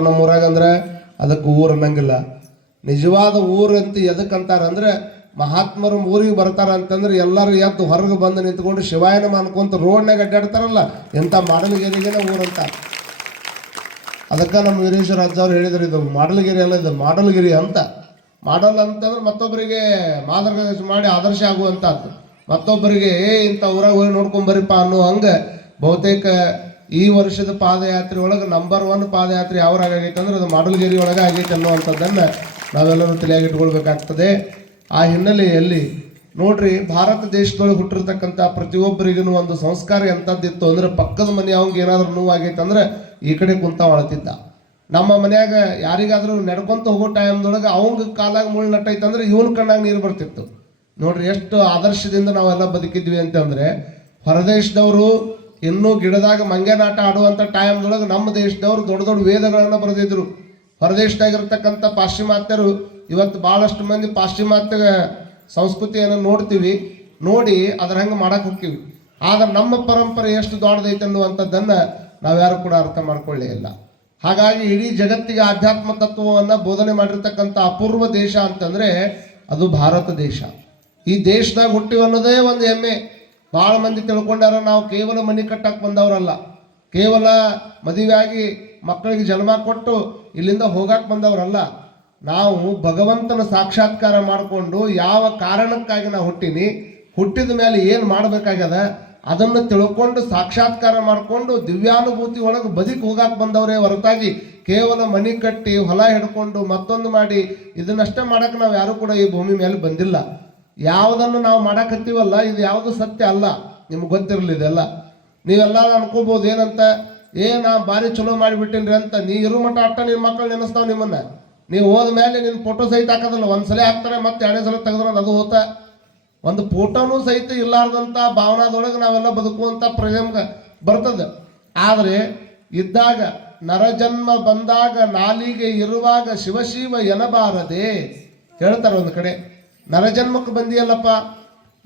ನಮ್ಮ ಊರಾಗ ಅಂದ್ರೆ ಅದಕ್ಕೆ ಊರು ಅನ್ನಂಗಿಲ್ಲ. ನಿಜವಾದ ಊರು ಅಂತ ಎದಕ್ಕೆ ಅಂತಾರ ಅಂದ್ರೆ ಮಹಾತ್ಮರು ಊರಿಗೆ ಬರ್ತಾರ ಅಂತಂದ್ರೆ ಎಲ್ಲರೂ ಎದ್ದು ಹೊರಗೆ ಬಂದು ನಿಂತ್ಕೊಂಡು ಶಿವಾಯನ ಅನ್ಕೊಂತ ರೋಡ್ನಾಗ ಅಡ್ಡಾಡ್ತಾರಲ್ಲ ಎಂಥ ಮಾಡಲಗಿರಿಗೇನೆ ಊರಂತ ಅದಕ್ಕೆ ನಮ್ಮ ವೀರೇಶ್ವರ ರಾಜ್ ಅವ್ರು ಹೇಳಿದ್ರು, ಇದು ಮಾಡಲಗಿರಿ ಅಲ್ಲ, ಇದು ಮಾಡಲಗಿರಿ ಅಂತ. ಮಾಡಲ್ ಅಂತಂದ್ರೆ ಮತ್ತೊಬ್ಬರಿಗೆ ಮಾದರ್ಗ ಮಾಡಿ ಆದರ್ಶ ಆಗುವಂಥದ್ದು ಮತ್ತೊಬ್ಬರಿಗೆ, ಏ, ಇಂಥ ಊರಾಗ ಹೋಗಿ ನೋಡ್ಕೊಂಡ್ ಬರೀಪ್ಪ ಅನ್ನೋ ಹಂಗೆ ಬಹುತೇಕ ಈ ವರ್ಷದ ಪಾದಯಾತ್ರೆ ಒಳಗೆ ನಂಬರ್ ಒನ್ ಪಾದಯಾತ್ರೆ ಯಾವ್ರಾಗೈತೆ ಅಂದ್ರೆ ಅದು ಮಾಡಲ್ಗೇರಿ ಒಳಗೆ ಆಗೈತೆ ಅನ್ನುವಂಥದ್ದನ್ನು ನಾವೆಲ್ಲರೂ ತಲೆಯಾಗಿ ಇಟ್ಕೊಳ್ಬೇಕಾಗ್ತದೆ ಆ ಹಿನ್ನೆಲೆಯಲ್ಲಿ ನೋಡ್ರಿ, ಭಾರತ ದೇಶದೊಳಗೆ ಹುಟ್ಟಿರ್ತಕ್ಕಂಥ ಪ್ರತಿಯೊಬ್ಬರಿಗೂ ಒಂದು ಸಂಸ್ಕಾರ ಎಂಥದ್ದಿತ್ತು ಅಂದ್ರೆ ಪಕ್ಕದ ಮನೆ ಅವಂಗೆ ಏನಾದರೂ ನೋವಾಗೈತೆ ಅಂದ್ರೆ ಈ ಕಡೆ ಕುಂತ ಅಳತಿದ್ದ. ನಮ್ಮ ಮನ್ಯಾಗ ಯಾರಿಗಾದರೂ ನಡ್ಕೊಂತ ಹೋಗೋ ಟೈಮ್ದೊಳಗೆ ಅವಂಗ ಕಾಲಾಗ ಮುಳ್ಳು ನಟ್ಟೈತೆ ಅಂದ್ರೆ ಇವನ್ ಕಣ್ಣಾಗ ನೀರು ಬರ್ತಿತ್ತು. ನೋಡ್ರಿ, ಎಷ್ಟು ಆದರ್ಶದಿಂದ ನಾವೆಲ್ಲ ಬದುಕಿದ್ವಿ ಅಂತಂದ್ರೆ ಹೊರದೇಶದವರು ಇನ್ನೂ ಗಿಡದಾಗ ಮಂಗ್ಯನಾಟ ಆಡುವಂಥ ಟೈಮ್ದೊಳಗೆ ನಮ್ಮ ದೇಶದವರು ದೊಡ್ಡ ದೊಡ್ಡ ವೇದಗಳನ್ನು ಬರೆದಿದ್ರು. ಹೊರದೇಶದಾಗಿರ್ತಕ್ಕಂಥ ಪಾಶ್ಚಿಮಾತ್ಯರು ಇವತ್ತು ಭಾಳಷ್ಟು ಮಂದಿ ಪಾಶ್ಚಿಮಾತ್ಯ ಸಂಸ್ಕೃತಿಯನ್ನು ನೋಡ್ತೀವಿ, ನೋಡಿ ಅದ್ರ ಹಂಗೆ ಮಾಡಕ್ಕೆ ಹೋಗ್ತೀವಿ. ಆದ್ರೆ ನಮ್ಮ ಪರಂಪರೆ ಎಷ್ಟು ದೊಡ್ಡದೈತೆ ಅನ್ನುವಂಥದ್ದನ್ನು ನಾವ್ಯಾರು ಕೂಡ ಅರ್ಥ ಮಾಡ್ಕೊಳ್ಳೇ ಇಲ್ಲ ಹಾಗಾಗಿ ಇಡೀ ಜಗತ್ತಿಗೆ ಆಧ್ಯಾತ್ಮ ತತ್ವವನ್ನು ಬೋಧನೆ ಮಾಡಿರ್ತಕ್ಕಂಥ ಅಪೂರ್ವ ದೇಶ ಅಂತಂದ್ರೆ ಅದು ಭಾರತ ದೇಶ. ಈ ದೇಶದಾಗ ಹುಟ್ಟಿವನ್ನೋದೇ ಒಂದು ಹೆಮ್ಮೆ. ಭಾಳ ಮಂದಿ ತಿಳ್ಕೊಂಡಾರ ನಾವು ಕೇವಲ ಮನೆ ಕಟ್ಟಕ್ಕೆ ಬಂದವರಲ್ಲ. ಕೇವಲ ಮದುವೆಯಾಗಿ ಮಕ್ಕಳಿಗೆ ಜನ್ಮ ಕೊಟ್ಟು ಇಲ್ಲಿಂದ ಹೋಗಕ್ಕೆ ಬಂದವರಲ್ಲ. ನಾವು ಭಗವಂತನ ಸಾಕ್ಷಾತ್ಕಾರ ಮಾಡಿಕೊಂಡು ಯಾವ ಕಾರಣಕ್ಕಾಗಿ ನಾವು ಹುಟ್ಟಿನಿ, ಹುಟ್ಟಿದ ಮೇಲೆ ಏನು ಮಾಡಬೇಕಾಗ್ಯದ, ಅದನ್ನು ತಿಳ್ಕೊಂಡು ಸಾಕ್ಷಾತ್ಕಾರ ಮಾಡಿಕೊಂಡು ದಿವ್ಯಾನುಭೂತಿ ಒಳಗೆ ಬದುಕಿ ಹೋಗಕ್ಕೆ ಬಂದವರೇ ಹೊರತಾಗಿ ಕೇವಲ ಮನೆ ಕಟ್ಟಿ ಹೊಲ ಹಿಡ್ಕೊಂಡು ಮತ್ತೊಂದು ಮಾಡಿ ಇದನ್ನಷ್ಟೇ ಮಾಡಕ್ಕೆ ನಾವು ಯಾರು ಕೂಡ ಈ ಭೂಮಿ ಮೇಲೆ ಬಂದಿಲ್ಲ. ಯಾವುದನ್ನು ನಾವು ಮಾಡಕತ್ತೀವಲ್ಲ, ಇದು ಯಾವುದು ಸತ್ಯ ಅಲ್ಲ, ನಿಮ್ಗೆ ಗೊತ್ತಿರಲಿ ಇದೆಲ್ಲ. ನೀವೆಲ್ಲ ಅನ್ಕೋಬಹುದು ಏನಂತ, ಏ, ನಾ ಭಾರಿ ಚಲೋ ಮಾಡಿಬಿಟ್ಟಿನ್ರಿ ಅಂತ, ನೀ ಇರು ಮಟ್ಟ ಅಟ್ಟ ನಿನ್ನ ಮಕ್ಕಳು ನೆನೆಸ್ತಾವ ನಿಮ್ಮನ್ನ. ನೀವು ಹೋದ ಮೇಲೆ ನಿನ್ನ ಫೋಟೋ ಸಹಿತ ಹಾಕೋದಿಲ್ಲ, ಒಂದ್ಸಲ ಹಾಕ್ತಾರೆ, ಮತ್ತೆ ಎರಡನೇ ಸಲ ತೆಗೆದ್ರೆ ಅದು ಹೋತ. ಒಂದು ಫೋಟೋನು ಸಹಿತ ಇಲ್ಲಾರ್ದಂಥ ಭಾವನಾದೊಳಗೆ ನಾವೆಲ್ಲ ಬದುಕುವಂಥ ಪ್ರೇಮ ಬರ್ತದೆ. ಆದರೆ, ಇದ್ದಾಗ, ನರಜನ್ಮ ಬಂದಾಗ ನಾಲಿಗೆ ಇರುವಾಗ ಶಿವಶಿವ ಎನಬಾರದೆ, ಹೇಳ್ತಾರೆ ಒಂದು ಕಡೆ. ನರಜನ್ಮಕ್ಕೆ ಬಂದಿಯಲ್ಲಪ್ಪ.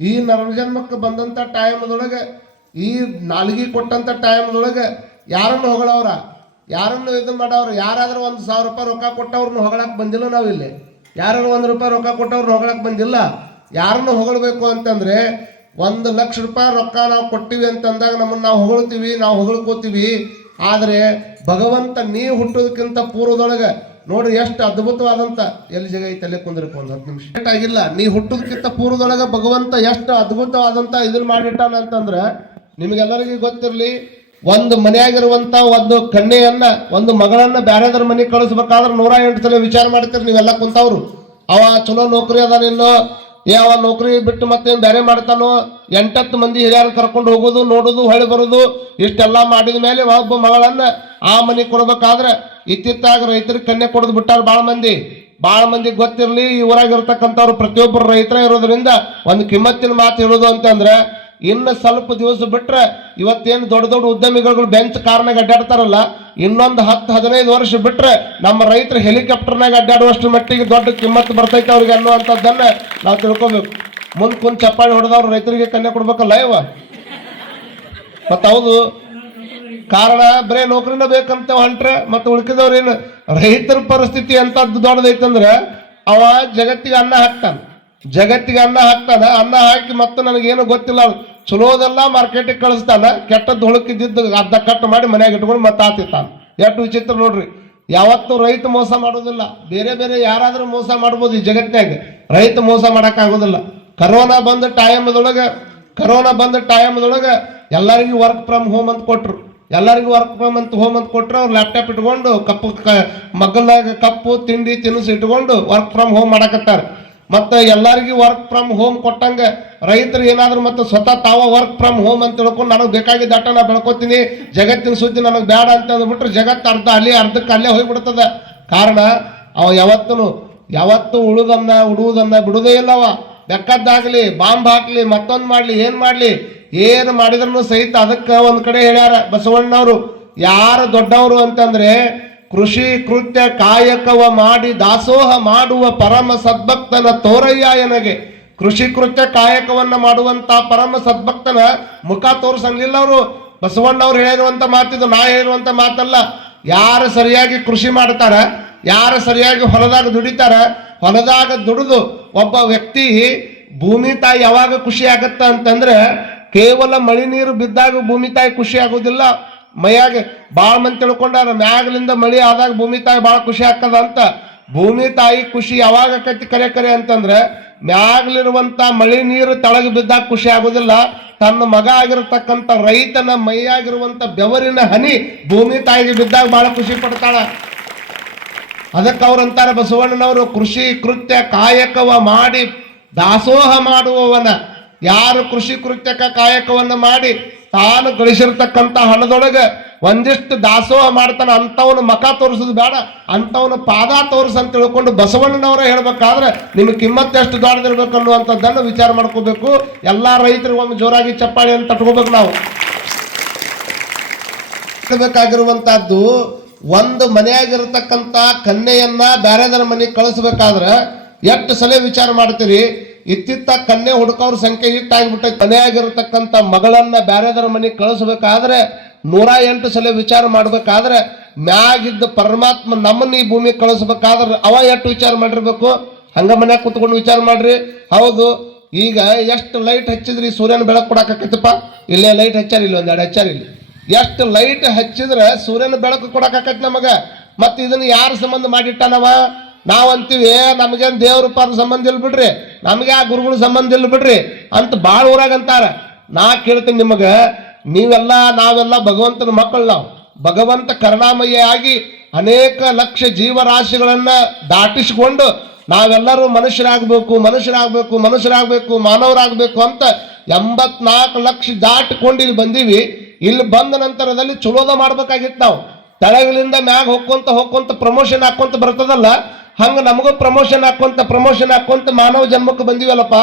ಈ ನರಜನ್ಮಕ್ಕೆ ಬಂದಂಥ ಟೈಮ್ದೊಳಗೆ, ಈ ನಾಲ್ಗಿ ಕೊಟ್ಟಂಥ ಟೈಮ್ದೊಳಗೆ ಯಾರನ್ನು ಹೊಗಳವ್ರ? ಯಾರನ್ನು ಇದು ಮಾಡವ್ರು? ಯಾರಾದರೂ ಒಂದು ಸಾವಿರ ರೂಪಾಯಿ ರೊಕ್ಕ ಕೊಟ್ಟವ್ರನ್ನ ಹೊಗಳಕ್ಕೆ ಬಂದಿಲ್ಲ ನಾವಿಲ್ಲಿ. ಯಾರು ಒಂದು ರೂಪಾಯಿ ರೊಕ್ಕ ಕೊಟ್ಟವ್ರನ್ನ ಹೊಗಳಕ್ಕೆ ಬಂದಿಲ್ಲ. ಯಾರನ್ನು ಹೊಗಳಬೇಕು ಅಂತಂದರೆ, ಒಂದು ಲಕ್ಷ ರೂಪಾಯಿ ರೊಕ್ಕ ನಾವು ಕೊಟ್ಟಿವಿ ಅಂತಂದಾಗ ನಮ್ಮನ್ನು ನಾವು ಹೊಗಳ್ತೀವಿ, ನಾವು ಹೊಗಳ್ಕೋತೀವಿ. ಆದರೆ ಭಗವಂತ ನೀ ಹುಟ್ಟೋದಕ್ಕಿಂತ ಪೂರ್ವದೊಳಗೆ ನೋಡ್ರಿ ಎಷ್ಟು ಅದ್ಭುತವಾದಂತ ಎಲ್ಲಿ ಜಗ ಐತೆ ಅಲ್ಲೇ ಕುಂದ್ರಕ್ಕೆ ಒಂದು ಹತ್ತು ನಿಮಿಷ. ಲೇಟ್ ಆಗಿಲ್ಲ, ನೀ ಹುಟ್ಟೋದಕ್ಕಿಂತ ಪೂರ್ವದೊಳಗ ಭಗವಂತ ಎಷ್ಟು ಅದ್ಭುತವಾದಂತ ಇದನ್ನ ಮಾಡಿಟ್ಟಾನ ಅಂತಂದ್ರೆ ನಿಮಗೆಲ್ಲರಿಗೂ ಗೊತ್ತಿರಲಿ, ಒಂದು ಮನೆಯಾಗಿರುವಂತ ಒಂದು ಕಣ್ಣೆಯನ್ನ, ಒಂದು ಮಗಳನ್ನ ಬ್ಯಾರೆದ್ರ ಮನೆಗೆ ಕಳಿಸ್ಬೇಕಾದ್ರೆ ನೂರ ಎಂಟು ಸಲ ವಿಚಾರ ಮಾಡ್ತೀರಿ ನೀವೆಲ್ಲ ಕುಂತವ್ರು. ಅವ ಚಲೋ ನೌಕರಿ ಅದಾನಿಲ್ಲೋ ಅವ ನೌಕರಿ ಬಿಟ್ಟು ಮತ್ತೇನು ಬೇರೆ ಮಾಡ್ತಾನೋ? ಎಂಟತ್ತು ಮಂದಿ ಹಿರಿಯರು ಕರ್ಕೊಂಡು ಹೋಗೋದು, ನೋಡೋದು, ಹೊಳೆ ಬರೋದು, ಇಷ್ಟೆಲ್ಲ ಮಾಡಿದ ಮೇಲೆ ಒಬ್ಬ ಮಗಳನ್ನ ಆ ಮನೆ ಕೊಡ್ಬೇಕಾದ್ರೆ ಇತ್ತಿತ್ತಾಗ ರೈತರಿಗೆ ಕನ್ಯೆ ಕೊಡದು ಬಿಟ್ಟಾರ ಭಾಳ ಮಂದಿ. ಭಾಳ ಮಂದಿ ಗೊತ್ತಿರಲಿ ಇರ್ತಕ್ಕಂಥವ್ರು ಪ್ರತಿಯೊಬ್ಬರು ರೈತರ ಇರೋದ್ರಿಂದ ಒಂದು ಕಿಮ್ಮತ್ತಿನ ಮಾತು ಹೇಳೋದು ಅಂತಂದ್ರೆ ಇನ್ನು ಸ್ವಲ್ಪ ದಿವಸ ಬಿಟ್ರೆ ಇವತ್ತೇನು ದೊಡ್ಡ ದೊಡ್ಡ ಉದ್ಯಮಿಗಳು ಬೆಂಚ್ ಕಾರ್ನಾಗ ಅಡ್ಡಾಡ್ತಾರಲ್ಲ, ಇನ್ನೊಂದು ಹತ್ತು ಹದಿನೈದು ವರ್ಷ ಬಿಟ್ರೆ ನಮ್ಮ ರೈತರು ಹೆಲಿಕಾಪ್ಟರ್ನಾಗ ಅಡ್ಡಾಡುವಷ್ಟು ಮಟ್ಟಿಗೆ ದೊಡ್ಡ ಕಿಮ್ಮತ್ತು ಬರ್ತೈತೆ ಅವ್ರಿಗೆ ಅನ್ನುವಂಥದ್ದನ್ನ ನಾವು ತಿಳ್ಕೊಬೇಕು. ಮುಂದೆ ಕುಂದು ಚಪ್ಪಾಳಿ ಹೊಡೆದವ್ರು ರೈತರಿಗೆ ಕನ್ಯಾ ಕೊಡ್ಬೇಕಲ್ಲ ಇವ? ಮತ್ತು ಹೌದು. ಕಾರಣ ಬರೇ ನೌಕರಿನ ಬೇಕಂತ ಹೊಂಟ್ರೆ ಮತ್ತೆ ಏನು ರೈತರ ಪರಿಸ್ಥಿತಿ ಅಂತದ್ದು ದೊಡ್ಡದೈತಂದ್ರೆ ಅವ ಜಗತ್ತಿಗೆ ಅನ್ನ ಹಾಕ್ತಾನೆ. ಜಗತ್ತಿಗೆ ಅನ್ನ ಹಾಕ್ತಾನ, ಅನ್ನ ಹಾಕಿ ಮತ್ತೆ ನನಗೇನು ಗೊತ್ತಿಲ್ಲ ಚಲೋದೆಲ್ಲ ಮಾರ್ಕೆಟಿಗೆ ಕಳಿಸ್ತಾನ, ಕೆಟ್ಟದ್ದು ಹೊಳಕಿದ್ದಿದ್ದು ಅರ್ಧ ಕಟ್ಟು ಮಾಡಿ ಮನ್ಯಾಗ ಇಟ್ಕೊಂಡು ಮತ್ತೆ ಆತಿತ್ತಾನ ಎಷ್ಟು ವಿಚಿತ್ರ ನೋಡ್ರಿ. ಯಾವತ್ತೂ ರೈತ ಮೋಸ ಮಾಡೋದಿಲ್ಲ. ಬೇರೆ ಬೇರೆ ಯಾರಾದರೂ ಮೋಸ ಮಾಡ್ಬೋದು ಈ ಜಗತ್ತಿನಾಗ ರೈತ ಮೋಸ ಮಾಡೋಕ್ಕಾಗೋದಿಲ್ಲ. ಕರೋನಾ ಬಂದ ಟೈಮ್ದೊಳಗೆ ಕರೋನಾ ಬಂದ ಟೈಮ್ದೊಳಗೆ ಎಲ್ಲರಿಗೂ ವರ್ಕ್ ಫ್ರಮ್ ಹೋಮ್ ಅಂತ ಕೊಟ್ರು. ಎಲ್ಲರಿಗೂ ವರ್ಕ್ ಫ್ರಮ್ ಅಂತ ಹೋಮ್ ಅಂತ ಕೊಟ್ರು, ಅವ್ರು ಲ್ಯಾಪ್ಟಾಪ್ ಇಟ್ಕೊಂಡು, ಕಪ್ಪು ಕ ಕಪ್ಪು, ತಿಂಡಿ, ತಿನಿಸು ಇಟ್ಕೊಂಡು ವರ್ಕ್ ಫ್ರಮ್ ಹೋಮ್ ಮಾಡಕತ್ತಾರ. ಮತ್ತು ಎಲ್ಲರಿಗೂ ವರ್ಕ್ ಫ್ರಮ್ ಹೋಮ್ ಕೊಟ್ಟಂಗ ರೈತರು ಏನಾದರೂ ಮತ್ತೆ ಸ್ವತಃ ತಾವ ವರ್ಕ್ ಫ್ರಮ್ ಹೋಮ್ ಅಂತ ತಿಳ್ಕೊಂಡು ನನಗೆ ಬೇಕಾಗಿದ್ದ ಆಟ ನಾನು ಬೆಳ್ಕೊತೀನಿ. ಜಗತ್ತಿನ ಸುದ್ದಿ ನನಗೆ ಬೇಡ ಅಂತ ಅಂದ್ಬಿಟ್ರೆ ಜಗತ್ತು ಅರ್ಧ ಅಲ್ಲಿ ಅರ್ಧಕ್ಕೆ ಅಲ್ಲೇ ಹೋಗ್ಬಿಡ್ತದ. ಕಾರಣ ಅವ ಯಾವತ್ತೂ ಯಾವತ್ತು ಉಳುದನ್ನ ಉಡುವುದನ್ನ ಬಿಡುವುದೇ ಇಲ್ಲವ. ಬೆಕ್ಕದ್ದಾಗಲಿ, ಬಾಂಬ್ ಹಾಕ್ಲಿ, ಮತ್ತೊಂದು ಮಾಡಲಿ, ಏನು ಮಾಡಲಿ, ಏನು ಮಾಡಿದ್ರು ಸಹಿತ ಅದಕ್ಕೆ ಒಂದು ಕಡೆ ಹೇಳ್ಯಾರ ಬಸವಣ್ಣವರು. ಯಾರು ದೊಡ್ಡವರು ಅಂತಂದ್ರೆ ಕೃಷಿ ಕೃತ್ಯ ಕಾಯಕವ ಮಾಡಿ ದಾಸೋಹ ಮಾಡುವ ಪರಮ ಸದ್ಭಕ್ತನ ತೋರಯ್ಯ ಎನಗೆ. ಕೃಷಿ ಕೃತ್ಯ ಕಾಯಕವನ್ನ ಮಾಡುವಂತ ಪರಮ ಸದ್ಭಕ್ತನ ಮುಖ ತೋರಿಸಂಗಿಲ್ಲ ಅವರು ಬಸವಣ್ಣವ್ರು ಹೇಳಿರುವಂತ ಮಾತಿದು ನಾ ಹೇಳಿರುವಂತ ಮಾತಲ್ಲ. ಯಾರು ಸರಿಯಾಗಿ ಕೃಷಿ ಮಾಡ್ತಾರ, ಯಾರು ಸರಿಯಾಗಿ ಹೊಲದಾಗ ದುಡಿತಾರ, ಹೊಲದಾಗ ದುಡಿದು ಒಬ್ಬ ವ್ಯಕ್ತಿ ಭೂಮಿ ತಾಯಿ ಯಾವಾಗ ಖುಷಿ ಆಗತ್ತ ಅಂತಂದ್ರೆ ಕೇವಲ ಮಳಿ ನೀರು ಬಿದ್ದಾಗ ಭೂಮಿ ತಾಯಿ ಖುಷಿ ಆಗೋದಿಲ್ಲ. ಮೈಯಾಗ ಭಾಳ ಮಂದಿ ತಿಳ್ಕೊಂಡಾರ, ಮ್ಯಾಗಲಿಂದ ಮಳಿ ಆದಾಗ ಭೂಮಿ ತಾಯಿ ಭಾಳ ಖುಷಿ ಆಗ್ತದ ಅಂತ. ಭೂಮಿ ತಾಯಿ ಖುಷಿ ಯಾವಾಗ ಆಕೈತಿ ಕರೆ ಕರೆ ಅಂತಂದ್ರೆ, ಮ್ಯಾಗ್ಲಿರುವಂತ ಮಳಿ ನೀರು ತಳಗ ಬಿದ್ದಾಗ ಖುಷಿ ಆಗೋದಿಲ್ಲ. ತನ್ನ ಮಗ ಆಗಿರತಕ್ಕಂತ ರೈತನ ಮೈಯಾಗಿರುವಂತ ಬೆವರಿನ ಹನಿ ಭೂಮಿ ತಾಯಿಗೆ ಬಿದ್ದಾಗ ಬಹಳ ಖುಷಿ ಪಡ್ತಾಳ. ಅದಕ್ಕೆ ಅವ್ರಂತಾರೆ ಬಸವಣ್ಣನವರು ಕೃಷಿ ಕೃತ್ಯ ಕಾಯಕವ ಮಾಡಿ ದಾಸೋಹ ಮಾಡುವವನ. ಯಾರು ಕೃಷಿ ಕೃತ್ಯಕ ಕಾಯಕವನ್ನು ಮಾಡಿ ತಾನು ಗಳಿಸಿರ್ತಕ್ಕಂಥ ಹಣದೊಳಗೆ ಒಂದಿಷ್ಟು ದಾಸೋಹ ಮಾಡ್ತಾನೆ, ಅಂಥವನು ಮಖ ತೋರಿಸೋದು ಬೇಡ, ಅಂಥವನು ಪಾದ ತೋರಿಸ್ ಅಂತ ತಿಳ್ಕೊಂಡು ಬಸವಣ್ಣನವರೇ ಹೇಳ್ಬೇಕಾದ್ರೆ ನಿಮ್ಗೆ ಕಿಮ್ಮತ್ತೆಷ್ಟು ಎಷ್ಟು ದೊಡ್ಡದಿರ್ಬೇಕು ಅನ್ನುವಂಥದ್ದನ್ನು ವಿಚಾರ ಮಾಡ್ಕೋಬೇಕು. ಎಲ್ಲ ರೈತರು ಒಮ್ಮೆ ಜೋರಾಗಿ ಚಪ್ಪಾಳಿ ಅಂತ ತಟ್ಕೋಬೇಕು ನಾವು. ಬೇಕಾಗಿರುವಂತಹದ್ದು ಒಂದು ಮನೆಯಾಗಿರ್ತಕ್ಕಂಥ ಕನ್ನೆಯನ್ನ ಬ್ಯಾರೆದರ ಮನೆಗೆ ಕಳಿಸ್ಬೇಕಾದ್ರೆ ಎಷ್ಟು ಸಲ ವಿಚಾರ ಮಾಡ್ತೀರಿ? ಇತ್ತಿತ್ತ ಕನ್ಯೆ ಹುಡುಕೋರ್ ಸಂಖ್ಯೆ ಇಟ್ಟಾಗ್ಬಿಟ್ಟು ಕೊನೆಯಾಗಿರತಕ್ಕಂಥ ಮಗಳನ್ನ ಬ್ಯಾರೆದರ ಮನೆಗೆ ಕಳಿಸ್ಬೇಕಾದ್ರೆ ನೂರ ಎಂಟು ಸಲ ವಿಚಾರ ಮಾಡ್ಬೇಕಾದ್ರೆ ಮ್ಯಾಗಿದ್ದ ಪರಮಾತ್ಮ ನಮ್ಮನ್ನ ಈ ಭೂಮಿಗೆ ಕಳಿಸ್ಬೇಕಾದ್ರೆ ಅವ ಎಷ್ಟು ವಿಚಾರ ಮಾಡಿರ್ಬೇಕು? ಹಂಗ ಮನ್ಯಾಗ ಕುತ್ಕೊಂಡು ವಿಚಾರ ಮಾಡ್ರಿ. ಹೌದು, ಈಗ ಎಷ್ಟು ಲೈಟ್ ಹಚ್ಚಿದ್ರಿ ಸೂರ್ಯನ ಬೆಳಕು ಕೊಡಾಕತ್ತಪ್ಪ ಇಲ್ಲೇ ಲೈಟ್ ಹಚ್ಚಾರ ಇಲ್ಲಿ ಒಂದೆರಡು ಹಚ್ಚಾರ ಇಲ್ಲಿ. ಎಷ್ಟು ಲೈಟ್ ಹಚ್ಚಿದ್ರೆ ಸೂರ್ಯನ ಬೆಳಕು ಕೊಡಾಕೈತಿ ನಮಗ? ಮತ್ತೆ ಇದನ್ನ ಯಾರ ಸಂಬಂಧ ಮಾಡಿಟ್ಟಾನವ? ನಾವ್ ಅಂತೀವಿ ನಮಗೇನು ದೇವ್ರ ಪಾದ ಸಂಬಂಧ ಇಲ್ಲ ಬಿಡ್ರಿ. ನಮಗೆ ಆ ಗುರುಗಳ ಸಂಬಂಧ ಇಲ್ಲ ಬಿಡ್ರಿ. ಅಂತ ಭಾಳ ಊರಾಗ ಅಂತಾರ. ನಾ ಕೇಳ್ತೀನಿ ನಿಮಗ, ನೀವೆಲ್ಲ, ನಾವೆಲ್ಲ ಭಗವಂತನ ಮಕ್ಕಳು ನಾವು. ಭಗವಂತ ಕರುಣಾಮಯ ಆಗಿ ಅನೇಕ ಲಕ್ಷ ಜೀವರಾಶಿಗಳನ್ನು ದಾಟಿಸಿಕೊಂಡು ನಾವೆಲ್ಲರೂ ಮನುಷ್ಯರಾಗಬೇಕು ಮನುಷ್ಯರಾಗಬೇಕು ಮನುಷ್ಯರಾಗಬೇಕು, ಮಾನವರಾಗಬೇಕು ಅಂತ ಎಂಬತ್ನಾಲ್ಕು ಲಕ್ಷ ದಾಟಿಕೊಂಡು ಇಲ್ಲಿ ಬಂದೀವಿ. ಇಲ್ಲಿ ಬಂದ ನಂತರದಲ್ಲಿ ಚಲೋದ ಮಾಡ್ಬೇಕಾಗಿತ್ತು ನಾವು. ತಳಗಳಿಂದ ಮ್ಯಾಗ ಹೊಕ್ಕೊಂತ ಹೊಕ್ಕೊಂತ ಪ್ರಮೋಷನ್ ಹಾಕ್ಕೊಂತ ಬರ್ತದಲ್ಲ ಹಂಗ ನಮಗೂ ಪ್ರಮೋಷನ್ ಹಾಕೊಂತ ಪ್ರಮೋಷನ್ ಹಾಕೊಂತ ಮಾನವ ಜನ್ಮಕ್ಕೆ ಬಂದಿವಲ್ಲಪ್ಪ.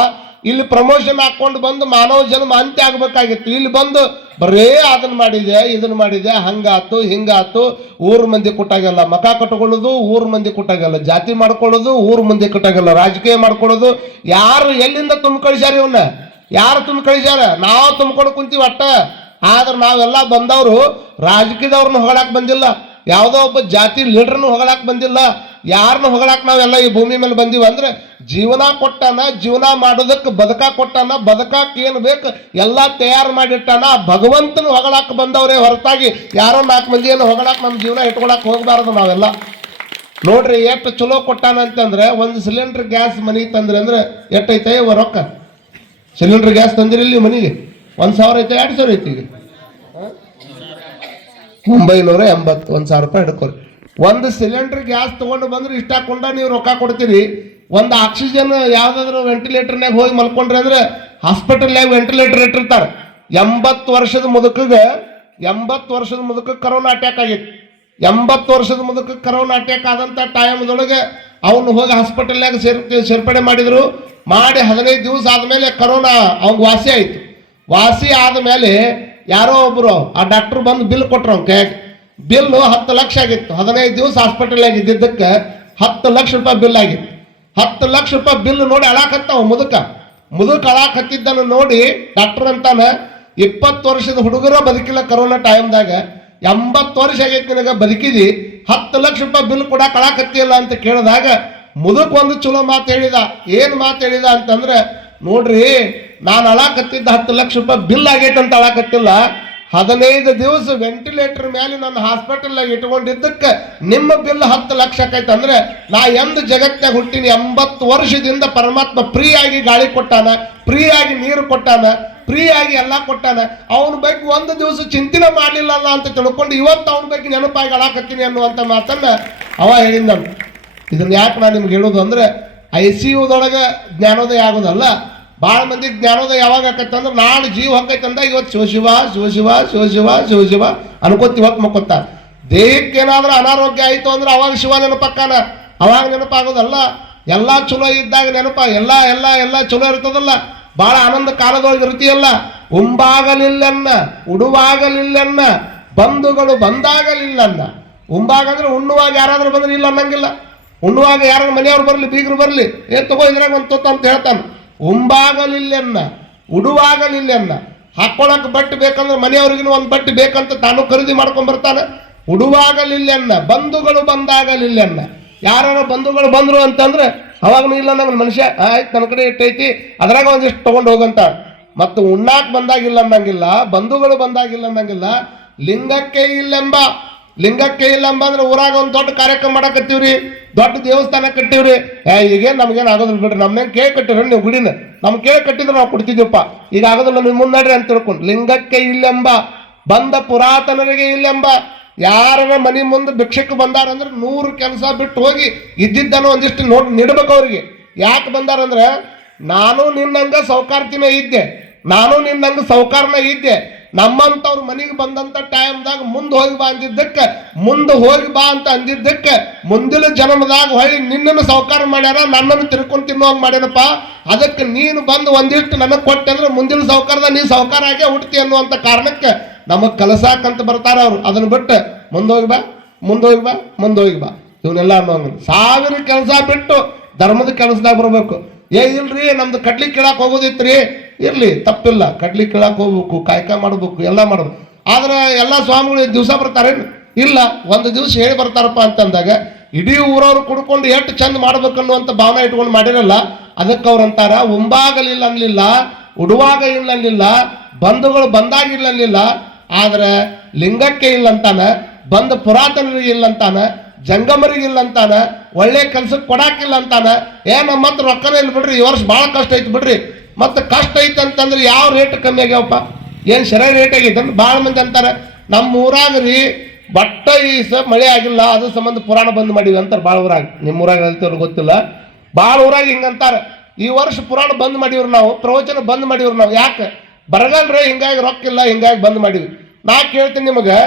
ಇಲ್ಲಿ ಪ್ರಮೋಷನ್ ಹಾಕೊಂಡು ಬಂದು ಮಾನವ ಜನ್ಮ ಅಂತ್ಯ ಆಗ್ಬೇಕಾಗಿತ್ತು. ಇಲ್ಲಿ ಬಂದು ಬರೇ ಅದನ್ನ ಮಾಡಿದೆ ಇದನ್ನ ಮಾಡಿದೆ, ಹಂಗಾತು, ಹಿಂಗಾತು, ಊರ್ ಮಂದಿ ಕೊಟ್ಟಾಗೆಲ್ಲ ಮಕ ಕಟ್ಕೊಳ್ಳೋದು, ಊರ್ ಮಂದಿ ಕೊಟ್ಟಾಗೆಲ್ಲ ಜಾತಿ ಮಾಡ್ಕೊಳ್ಳೋದು, ಊರ್ ಮಂದಿ ಕೊಟ್ಟಾಗೆಲ್ಲ ರಾಜಕೀಯ ಮಾಡ್ಕೊಳ್ಳೋದು. ಯಾರು ಎಲ್ಲಿಂದ ತುಂಬ ಕಳಿಸ್ಯಾರ ಇವನ್ನ ಯಾರು ತುಂಬ ಕಳಿಸ್ಯಾರ ನಾವು ತುಂಬ್ಕೊಂಡು ಕುಂತೀವಿ ಅಟ್ಟ. ಆದ್ರೆ ನಾವೆಲ್ಲ ಬಂದವರು ರಾಜಕೀಯದವ್ರನ್ನ ಹೊಗಳಾಕ್ ಬಂದಿಲ್ಲ. ಯಾವುದೋ ಒಬ್ಬ ಜಾತಿ ಲೀಡರ್ನು ಹೊಗಳಾಕ್ ಬಂದಿಲ್ಲ. ಯಾರನ್ನ ಹೊಗಳಾಕ್ ನಾವೆಲ್ಲ ಈ ಭೂಮಿ ಮೇಲೆ ಬಂದೀವಿ ಅಂದ್ರೆ ಜೀವನ ಕೊಟ್ಟಾನ, ಜೀವನ ಮಾಡೋದಕ್ಕೆ ಬದುಕ ಕೊಟ್ಟಾನ, ಬದುಕಕ್ಕೆ ಏನು ಬೇಕು ಎಲ್ಲ ತಯಾರು ಮಾಡಿಟ್ಟಾನ. ಭಗವಂತನ ಹೊಗಳಾಕ್ ಬಂದವರೇ ಹೊರತಾಗಿ ಯಾರೋ ನಾಲ್ಕು ಮಂದಿಯನ್ನು ಹೊಗಳಾಕ್ ನಮ್ಮ ಜೀವನ ಇಟ್ಕೊಳಕ್ ಹೋಗಬಾರದು ನಾವೆಲ್ಲ. ನೋಡ್ರಿ, ಎಷ್ಟು ಚಲೋ ಕೊಟ್ಟಾನ ಅಂತಂದ್ರೆ ಒಂದು ಸಿಲಿಂಡರ್ ಗ್ಯಾಸ್ ಮನೆಗೆ ತಂದ್ರಿ ಅಂದ್ರೆ ಎಷ್ಟೈತೆ? ರೊಕ್ಕ. ಸಿಲಿಂಡರ್ ಗ್ಯಾಸ್ ತಂದಿರಿ ಇಲ್ಲಿ ಮನೆಗೆ. ಒಂದು ಸಾವಿರ ಐತೆ, ಎರಡು ಸಾವಿರ ಐತಿ ಈಗ. ಒಂಬೈನೂರ ಎಂಬತ್ತು, ಒಂದು ಸಾವಿರ ರೂಪಾಯಿ ಹಿಡ್ಕೊರಿ. ಒಂದು ಸಿಲಿಂಡರ್ ಗ್ಯಾಸ್ ತೊಗೊಂಡು ಬಂದ್ರೆ ಇಷ್ಟ ಹಾಕೊಂಡ ನೀವು ರೊಕ್ಕ ಕೊಡ್ತೀರಿ. ಒಂದು ಆಕ್ಸಿಜನ್ ಯಾವ್ದಾದ್ರು ವೆಂಟಿಲೇಟರ್ನಾಗ ಹೋಗಿ ಮಲ್ಕೊಂಡ್ರಿ ಅಂದ್ರೆ ಹಾಸ್ಪಿಟಲ್ನಾಗ ವೆಂಟಿಲೇಟರ್ ಇಟ್ಟಿರ್ತಾರೆ. ಎಂಬತ್ತು ವರ್ಷದ ಮುದುಕಗೆ, ಎಂಬತ್ತು ವರ್ಷದ ಮುದುಕ ಕರೋನಾ ಅಟ್ಯಾಕ್ ಆಗಿತ್ತು. ಎಂಬತ್ತು ವರ್ಷದ ಮುದುಕ ಕರೋನಾ ಅಟ್ಯಾಕ್ ಆದಂಥ ಟೈಮ್ದೊಳಗೆ ಅವನು ಹೋಗಿ ಹಾಸ್ಪಿಟಲ್ನಾಗ ಸೇರ್, ಸೇರ್ಪಡೆ ಮಾಡಿದ್ರು. ಮಾಡಿ ಹದಿನೈದು ದಿವಸ ಆದಮೇಲೆ ಕರೋನಾ ಅವ್ನಿಗೆ ವಾಸಿ ಆಯಿತು. ವಾಸಿ ಆದಮೇಲೆ ಯಾರೋ ಒಬ್ಬರು ಆ ಡಾಕ್ಟರ್ ಬಂದು ಬಿಲ್ ಕೊಟ್ರು ಅವ್ನ ಕೈಯಾಗ. ಬಿಲ್ಲು ಹತ್ತು ಲಕ್ಷ ಆಗಿತ್ತು. ಹದಿನೈದು ದಿವಸ ಹಾಸ್ಪಿಟಲ್ನಾಗ ಇದ್ದಿದ್ದಕ್ಕೆ ಹತ್ತು ಲಕ್ಷ ರೂಪಾಯಿ ಬಿಲ್ ಆಗಿತ್ತು. ಹತ್ತು ಲಕ್ಷ ರೂಪಾಯಿ ಬಿಲ್ ನೋಡಿ ಅಳಾಕತ್ತಾವ ಮುದುಕ. ಮುದುಕ ಅಳಾಕತ್ತಿದ್ದನ್ನು ನೋಡಿ ಡಾಕ್ಟರ್ ಅಂತಾನ, ಇಪ್ಪತ್ತು ವರ್ಷದ ಹುಡುಗರ ಬದುಕಿಲ್ಲ ಕರೋನಾ ಟೈಮ್ದಾಗ ಎಂಬತ್ತು ವರ್ಷ ಆಗೈತಿ ನಿನಗೆ, ಬದುಕಿದಿ. ಹತ್ತು ಲಕ್ಷ ರೂಪಾಯಿ ಬಿಲ್ ಕೂಡ ಕಳಾಕತ್ತಿಲ್ಲ ಅಂತ ಕೇಳಿದಾಗ ಮುದುಕ ಒಂದು ಚಲೋ ಮಾತು ಹೇಳಿದ. ಏನು ಮಾತು ಹೇಳಿದ ಅಂತಂದ್ರೆ, ನೋಡ್ರಿ, ನಾನು ಅಳಾಕತ್ತಿದ್ದ ಹತ್ತು ಲಕ್ಷ ರೂಪಾಯಿ ಬಿಲ್ ಆಗೈತೆ ಅಂತ ಅಳಾಕತ್ತಿಲ್ಲ. ಹದಿನೈದು ದಿವಸ ವೆಂಟಿಲೇಟರ್ ಮೇಲೆ ನನ್ನ ಹಾಸ್ಪಿಟಲ್ ಇಟ್ಕೊಂಡಿದ್ದಕ್ಕೆ ನಿಮ್ಮ ಬಿಲ್ ಹತ್ತು ಲಕ್ಷ ಆಕೈತೆ. ಅಂದ್ರೆ ನಾ ಎಂದು ಜಗತ್ತಾಗ ಹುಟ್ಟಿನಿ ಎಂಬತ್ತು ವರ್ಷದಿಂದ ಪರಮಾತ್ಮ ಫ್ರೀ ಆಗಿ ಗಾಳಿ ಕೊಟ್ಟಾನ ಫ್ರೀಯಾಗಿ ನೀರು ಕೊಟ್ಟಾನ ಫ್ರೀಯಾಗಿ ಎಲ್ಲ ಕೊಟ್ಟಾನ. ಅವನ ಬಗ್ಗೆ ಒಂದು ದಿವಸ ಚಿಂತನೆ ಮಾಡಲಿಲ್ಲ ಅಂತ ತಿಳ್ಕೊಂಡು ಇವತ್ತು ಅವನ ಬಗ್ಗೆ ನೆನಪಾಗಿ ಅಳಾಕತ್ತೀನಿ ಅನ್ನುವಂಥ ಮಾತನ್ನ ಅವ ಹೇಳಿದ ನಾನು. ಇದನ್ನ ಯಾಕೆ ನಾನು ನಿಮ್ಗೆ ಹೇಳೋದು ಅಂದ್ರೆ, ಐ ಸಿ ಯುದೊಳಗೆ ಜ್ಞಾನೋದಯ ಆಗೋದಲ್ಲ ಭಾಳ ಮಂದಿ ಜ್ಞಾನೋದಯ ಯಾವಾಗ ಆಕೈತೆ ಅಂದ್ರೆ ನಾಳೆ ಜೀವ ಹೊಕ್ಕೈತೆ ಅಂದ ಇವತ್ತು ಶಿವಶಿವ ಶಿವಶಿವ ಶಿವಶಿವ ಶಿವಶಿವ ಅನ್ಕೋತಿ ಇವತ್ತು ಮಕ್ಕೊತ್ತ ದೇಹಕ್ಕೆ ಏನಾದ್ರೂ ಅನಾರೋಗ್ಯ ಆಯಿತು ಅಂದ್ರೆ ಅವಾಗ ಶಿವ ನೆನಪಕ್ಕಾನ? ಅವಾಗ ನೆನಪಾಗೋದಲ್ಲ. ಎಲ್ಲ ಚಲೋ ಇದ್ದಾಗ ನೆನಪ, ಎಲ್ಲ ಎಲ್ಲ ಎಲ್ಲ ಚಲೋ ಇರ್ತದಲ್ಲ. ಭಾಳ ಆನಂದ ಕಾಲದೊಳಗೆ ಇರ್ತೀಯಲ್ಲ ಉಂಬಾಗಲಿಲ್ಲನ್ನ, ಉಡುವಾಗಲಿಲ್ಲನ್ನ, ಬಂಧುಗಳು ಬಂದಾಗಲಿಲ್ಲನ್ನ. ಉಂಬಾಗ ಅಂದ್ರೆ ಉಣ್ಣುವಾಗ ಯಾರಾದ್ರೂ ಬಂದ್ರೆ ಇಲ್ಲ ಅನ್ನಂಗಿಲ್ಲ. ಉಣ್ಣುವಾಗ ಯಾರು ಮನೆಯವ್ರು ಬರಲಿ, ಬೀಗರು ಬರಲಿ, ಏ ತಗೋ ಇದ್ರಾಗ ಒಂದು ತೊತ್ತ ಅಂತ ಹೇಳ್ತಾನೆ. ಉಂಬಾಗಲಿಲ್ಲೆನ್ನ, ಉಡುವಾಗಲಿಲ್ಲೆನ್ನ, ಹಾಕೊಳಕ್ ಬಟ್ಟೆ ಬೇಕಂದ್ರೆ ಮನೆಯವ್ರಿಗಿನ ಒಂದು ಬಟ್ಟೆ ಬೇಕಂತ ತಾನು ಖರೀದಿ ಮಾಡ್ಕೊಂಡು ಬರ್ತಾನೆ. ಉಡುವಾಗಲಿಲ್ಲೆನ್ನ, ಬಂಧುಗಳು ಬಂದಾಗಲಿಲ್ಲೆನ್ನ. ಯಾರ ಬಂಧುಗಳು ಬಂದ್ರು ಅಂತಂದ್ರೆ ಅವಾಗ ಇಲ್ಲ ನಮ್ಮ ಮನುಷ್ಯ ಆಯ್ತು ನನ್ನ ಕಡೆ ಇಟ್ಟೈತಿ, ಅದ್ರಾಗ ಒಂದಿಷ್ಟು ತೊಗೊಂಡು ಹೋಗಂತ. ಮತ್ತು ಉಣ್ಣಾಕ್ ಬಂದಾಗಿಲ್ಲ ಅನ್ನಂಗಿಲ್ಲ, ಬಂಧುಗಳು ಬಂದಾಗಿಲ್ಲ ಅನ್ನಂಗಿಲ್ಲ, ಲಿಂಗಕ್ಕೆ ಇಲ್ಲೆಂಬ ಲಿಂಗಕ್ಕೆ ಇಲ್ಲ ಅಂದ್ರೆ ಊರಾಗ ಒಂದು ದೊಡ್ಡ ಕಾರ್ಯಕ್ರಮ ಮಾಡಕತ್ತೀವ್ರಿ, ದೊಡ್ಡ ದೇವಸ್ಥಾನ ಕಟ್ಟಿವ್ರಿ. ಏ, ಈಗೇನು ನಮ್ಗೇನು ಆಗೋದಿಲ್ಲ ಬಿಡ್ರಿ, ನಮ್ಮೇನು ಕೇಳಿ ಕಟ್ಟಿರ ನೀವು ಗುಡಿನ. ನಮ್ ಕೇಳಿ ಕಟ್ಟಿದ್ರೆ ನಾವು ಕೊಡ್ತಿದ್ದೀವಪ್ಪ ಈಗ ಆಗೋದಿಲ್ಲ ನೀವು ಮುನ್ನಡ್ರಿ ಅಂತ ತಿಳ್ಕೊಂಡು. ಲಿಂಗಕ್ಕೆ ಇಲ್ಲೆಂಬ, ಬಂದ ಪುರಾತನರಿಗೆ ಇಲ್ಲೆಂಬ, ಯಾರನ ಮನೆ ಮುಂದೆ ಭಿಕ್ಷಕ್ಕೆ ಬಂದಾರಂದ್ರೆ ನೂರು ಕೆಲಸ ಬಿಟ್ಟು ಹೋಗಿ ಇದ್ದಿದ್ದನ್ನು ಒಂದಿಷ್ಟು ನೋಡಿ ನೀಡ್ಬೇಕು ಅವ್ರಿಗೆ. ಯಾಕೆ ಬಂದಾರಂದ್ರೆ, ನಾನು ನಿನ್ನಂಗ ಸೌಕಾರ್ತಿನ ಇದ್ದೆ, ನಾನು ನಿನ್ನಂಗ ಸೌಕಾರನ ಇದ್ದೆ. ನಮ್ಮಂತವ್ರ ಮನೆಗೆ ಬಂದಂತ ಟೈಮ್ದಾಗ ಮುಂದೆ ಹೋಗಿ ಬಾ ಅಂದಿದ್ದಕ್ಕೆ, ಮುಂದೆ ಹೋಗಿ ಬಾ ಅಂತ ಅಂದಿದ್ದಕ್ಕೆ, ಮುಂದಿನ ಜನ್ಮದಾಗ ಹೊಳ್ಳಿ ನಿನ್ನನ್ನು ಸೌಕಾರ ಮಾಡ್ಯಾರ, ನನ್ನನ್ನು ತಿರ್ಕೊಂಡು ತಿನ್ನುವಂಗ ಮಾಡ್ಯಾನಪ್ಪ. ಅದಕ್ಕೆ ನೀನು ಬಂದು ಒಂದಿಷ್ಟು ನನಗೆ ಕೊಟ್ಟೆ ಅಂದ್ರೆ ಮುಂದಿನ ಸೌಕಾರದ ನೀ ಸೌಕಾರ ಆಗೇ ಹುಡ್ತಿ ಅನ್ನುವಂಥ ಕಾರಣಕ್ಕೆ ನಮಗೆ ಕಲಸಾಕಂತ ಬರ್ತಾರ ಅವ್ರು. ಅದನ್ನ ಬಿಟ್ಟು ಮುಂದೆ ಹೋಗಿ ಬಾ, ಮುಂದೆ ಹೋಗಿ ಬಾ, ಮುಂದೆ ಹೋಗಿ ಬಾ. ಇವನ್ನೆಲ್ಲ ಅನ್ನೋಂಗ ಸಾವಿರ ಕೆಲಸ ಬಿಟ್ಟು ಧರ್ಮದ ಕೆಲಸದಾಗ ಬರಬೇಕು. ಏ ಇಲ್ರಿ, ನಮ್ದು ಕಡ್ಲಿ ಹೋಗೋದಿತ್ತು ಹೋಗೋದಿತ್ರಿ. ಇರ್ಲಿ, ತಪ್ಪಿಲ್ಲ. ಕಡ್ಲಿ ಕೇಳಕ್ಕೆ ಹೋಗ್ಬೇಕು, ಕಾಯ್ಕ ಮಾಡಬೇಕು, ಎಲ್ಲ ಮಾಡಬೇಕು ಆದ್ರೆ ಎಲ್ಲ ಸ್ವಾಮಿಗಳು ದಿವಸ ಬರ್ತಾರೇನು ಇಲ್ಲ, ಒಂದು ದಿವಸ ಹೇಳಿ ಬರ್ತಾರಪ್ಪ ಅಂತಂದಾಗ ಇಡೀ ಊರವ್ರು ಕುಡ್ಕೊಂಡು ಎಷ್ಟು ಚಂದ ಮಾಡ್ಬೇಕು ಅನ್ನುವಂಥ ಭಾವನೆ ಇಟ್ಕೊಂಡು ಮಾಡಿರಲ್ಲ, ಅದಕ್ಕೆ ಅವ್ರು ಅಂತಾರ ಉಂಬಾಗಲಿಲ್ಲ ಅನ್ಲಿಲ್ಲ, ಉಡುವಾಗ ಇಲ್ಲ ಬಂಧುಗಳು ಬಂದಾಗಿಲ್ಲ ಆದ್ರೆ ಲಿಂಗಕ್ಕೆ ಇಲ್ಲ ಅಂತಾನೆ, ಬಂದ ಪುರಾತನರಿಗೆ ಇಲ್ಲ ಅಂತಾನೆ, ಜಂಗಮರಿಗೆ ಇಲ್ಲ ಅಂತಾನೆ, ಒಳ್ಳೆ ಕೆಲ್ಸಕ್ಕೆ ಕೊಡಾಕಿಲ್ಲ ಅಂತಾನೆ, ಏ ನಮ್ಮ ಹತ್ರ ರೊಕ್ಕನೇ ಇಲ್ಲ ಬಿಡ್ರಿ ಈ ವರ್ಷ ಭಾಳ ಕಷ್ಟ ಐತಿ ಬಿಡ್ರಿ ಮತ್ತೆ ಕಷ್ಟ ಐತೆ ಅಂತಂದ್ರೆ ಯಾವ ರೇಟ್ ಕಮ್ಮಿ ಆಗ್ಯಾವಪ್ಪ? ಏನು ಸರಿ ರೇಟ್ ಆಗೈತೆ ಅಂದ್ರೆ ಭಾಳ ಮಂದಿ ಅಂತಾರೆ ನಮ್ಮ ಊರಾಗ ರೀ ಬಟ್ಟ ಈ ಸ ಮಳೆ ಆಗಿಲ್ಲ ಅದ್ರ ಸಂಬಂಧ ಪುರಾಣ ಬಂದ್ ಮಾಡಿವಿ ಅಂತಾರೆ ಭಾಳ ಊರಾಗ. ನಿಮ್ಮ ಊರಾಗ ಅಂತವ್ರಿಗೆ ಗೊತ್ತಿಲ್ಲ. ಭಾಳ ಊರಾಗ ಹಿಂಗಂತಾರೆ ಈ ವರ್ಷ ಪುರಾಣ ಬಂದ್ ಮಾಡಿವ್ರು ನಾವು, ಪ್ರವಚನ ಬಂದ್ ಮಾಡಿವ್ರು ನಾವು. ಯಾಕೆ? ಬರಗಲ್ರಿ ಹಿಂಗಾಗಿ ರೊಕ್ಕ ಇಲ್ಲ, ಹಿಂಗಾಗಿ ಬಂದ್ ಮಾಡಿವಿ. ನಾ ಕೇಳ್ತೀನಿ ನಿಮಗೆ,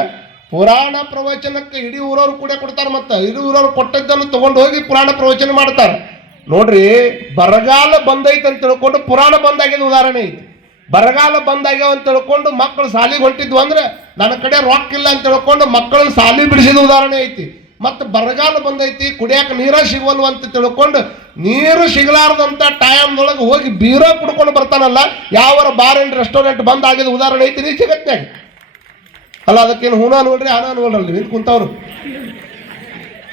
ಪುರಾಣ ಪ್ರವಚನಕ್ಕೆ ಇಡೀ ಊರವ್ರು ಕೂಡ ಕೊಡ್ತಾರೆ ಮತ್ತೆ, ಇಡೀ ಊರವ್ರು ಕೊಟ್ಟದ್ದನ್ನು ತಗೊಂಡು ಹೋಗಿ ಪುರಾಣ ಪ್ರವಚನ ಮಾಡ್ತಾರೆ. ನೋಡ್ರಿ, ಬರಗಾಲ ಬಂದೈತೆ ಅಂತ ತಿಳ್ಕೊಂಡು ಪುರಾಣ ಬಂದಾಗಿದ ಉದಾಹರಣೆ ಐತಿ ಬರಗಾಲ ಬಂದಾಗ್ಯಾವ ಅಂತ ತಿಳ್ಕೊಂಡು ಮಕ್ಕಳು ಸಾಲಿಗೆ ಹೊಂಟಿದ್ವು ಅಂದ್ರೆ ನನ್ನ ಕಡೆ ರೊಕ್ಕ ಇಲ್ಲ ಅಂತ ತಿಳ್ಕೊಂಡು ಮಕ್ಕಳನ್ನ ಸಾಲಿ ಬಿಡಿಸಿದ ಉದಾಹರಣೆ ಐತಿ. ಮತ್ತು ಬರಗಾಲ ಬಂದೈತಿ, ಕುಡಿಯಾಕ ನೀರ ಸಿಗವಲ್ವ ಅಂತ ತಿಳ್ಕೊಂಡು ನೀರು ಸಿಗಲಾರದಂತ ಟೈಮ್ದೊಳಗೆ ಹೋಗಿ ಬೀರೋ ಕುಡ್ಕೊಂಡು ಬರ್ತಾನಲ್ಲ, ಯಾವರ ಬಾರ್ ಅಂಡ್ ರೆಸ್ಟೋರೆಂಟ್ ಬಂದ್ ಉದಾಹರಣೆ ಐತಿ ನೀ ಜಗತ್ನ್ಯಾಗ ಅಲ್ಲ, ಅದಕ್ಕೇನು ಹೂನ ನೋಡ್ರಿ ಹಣ ನೋಡ್ರಲ್ಲ ಹಿಂದ್ ಕುಂತವ್ರು.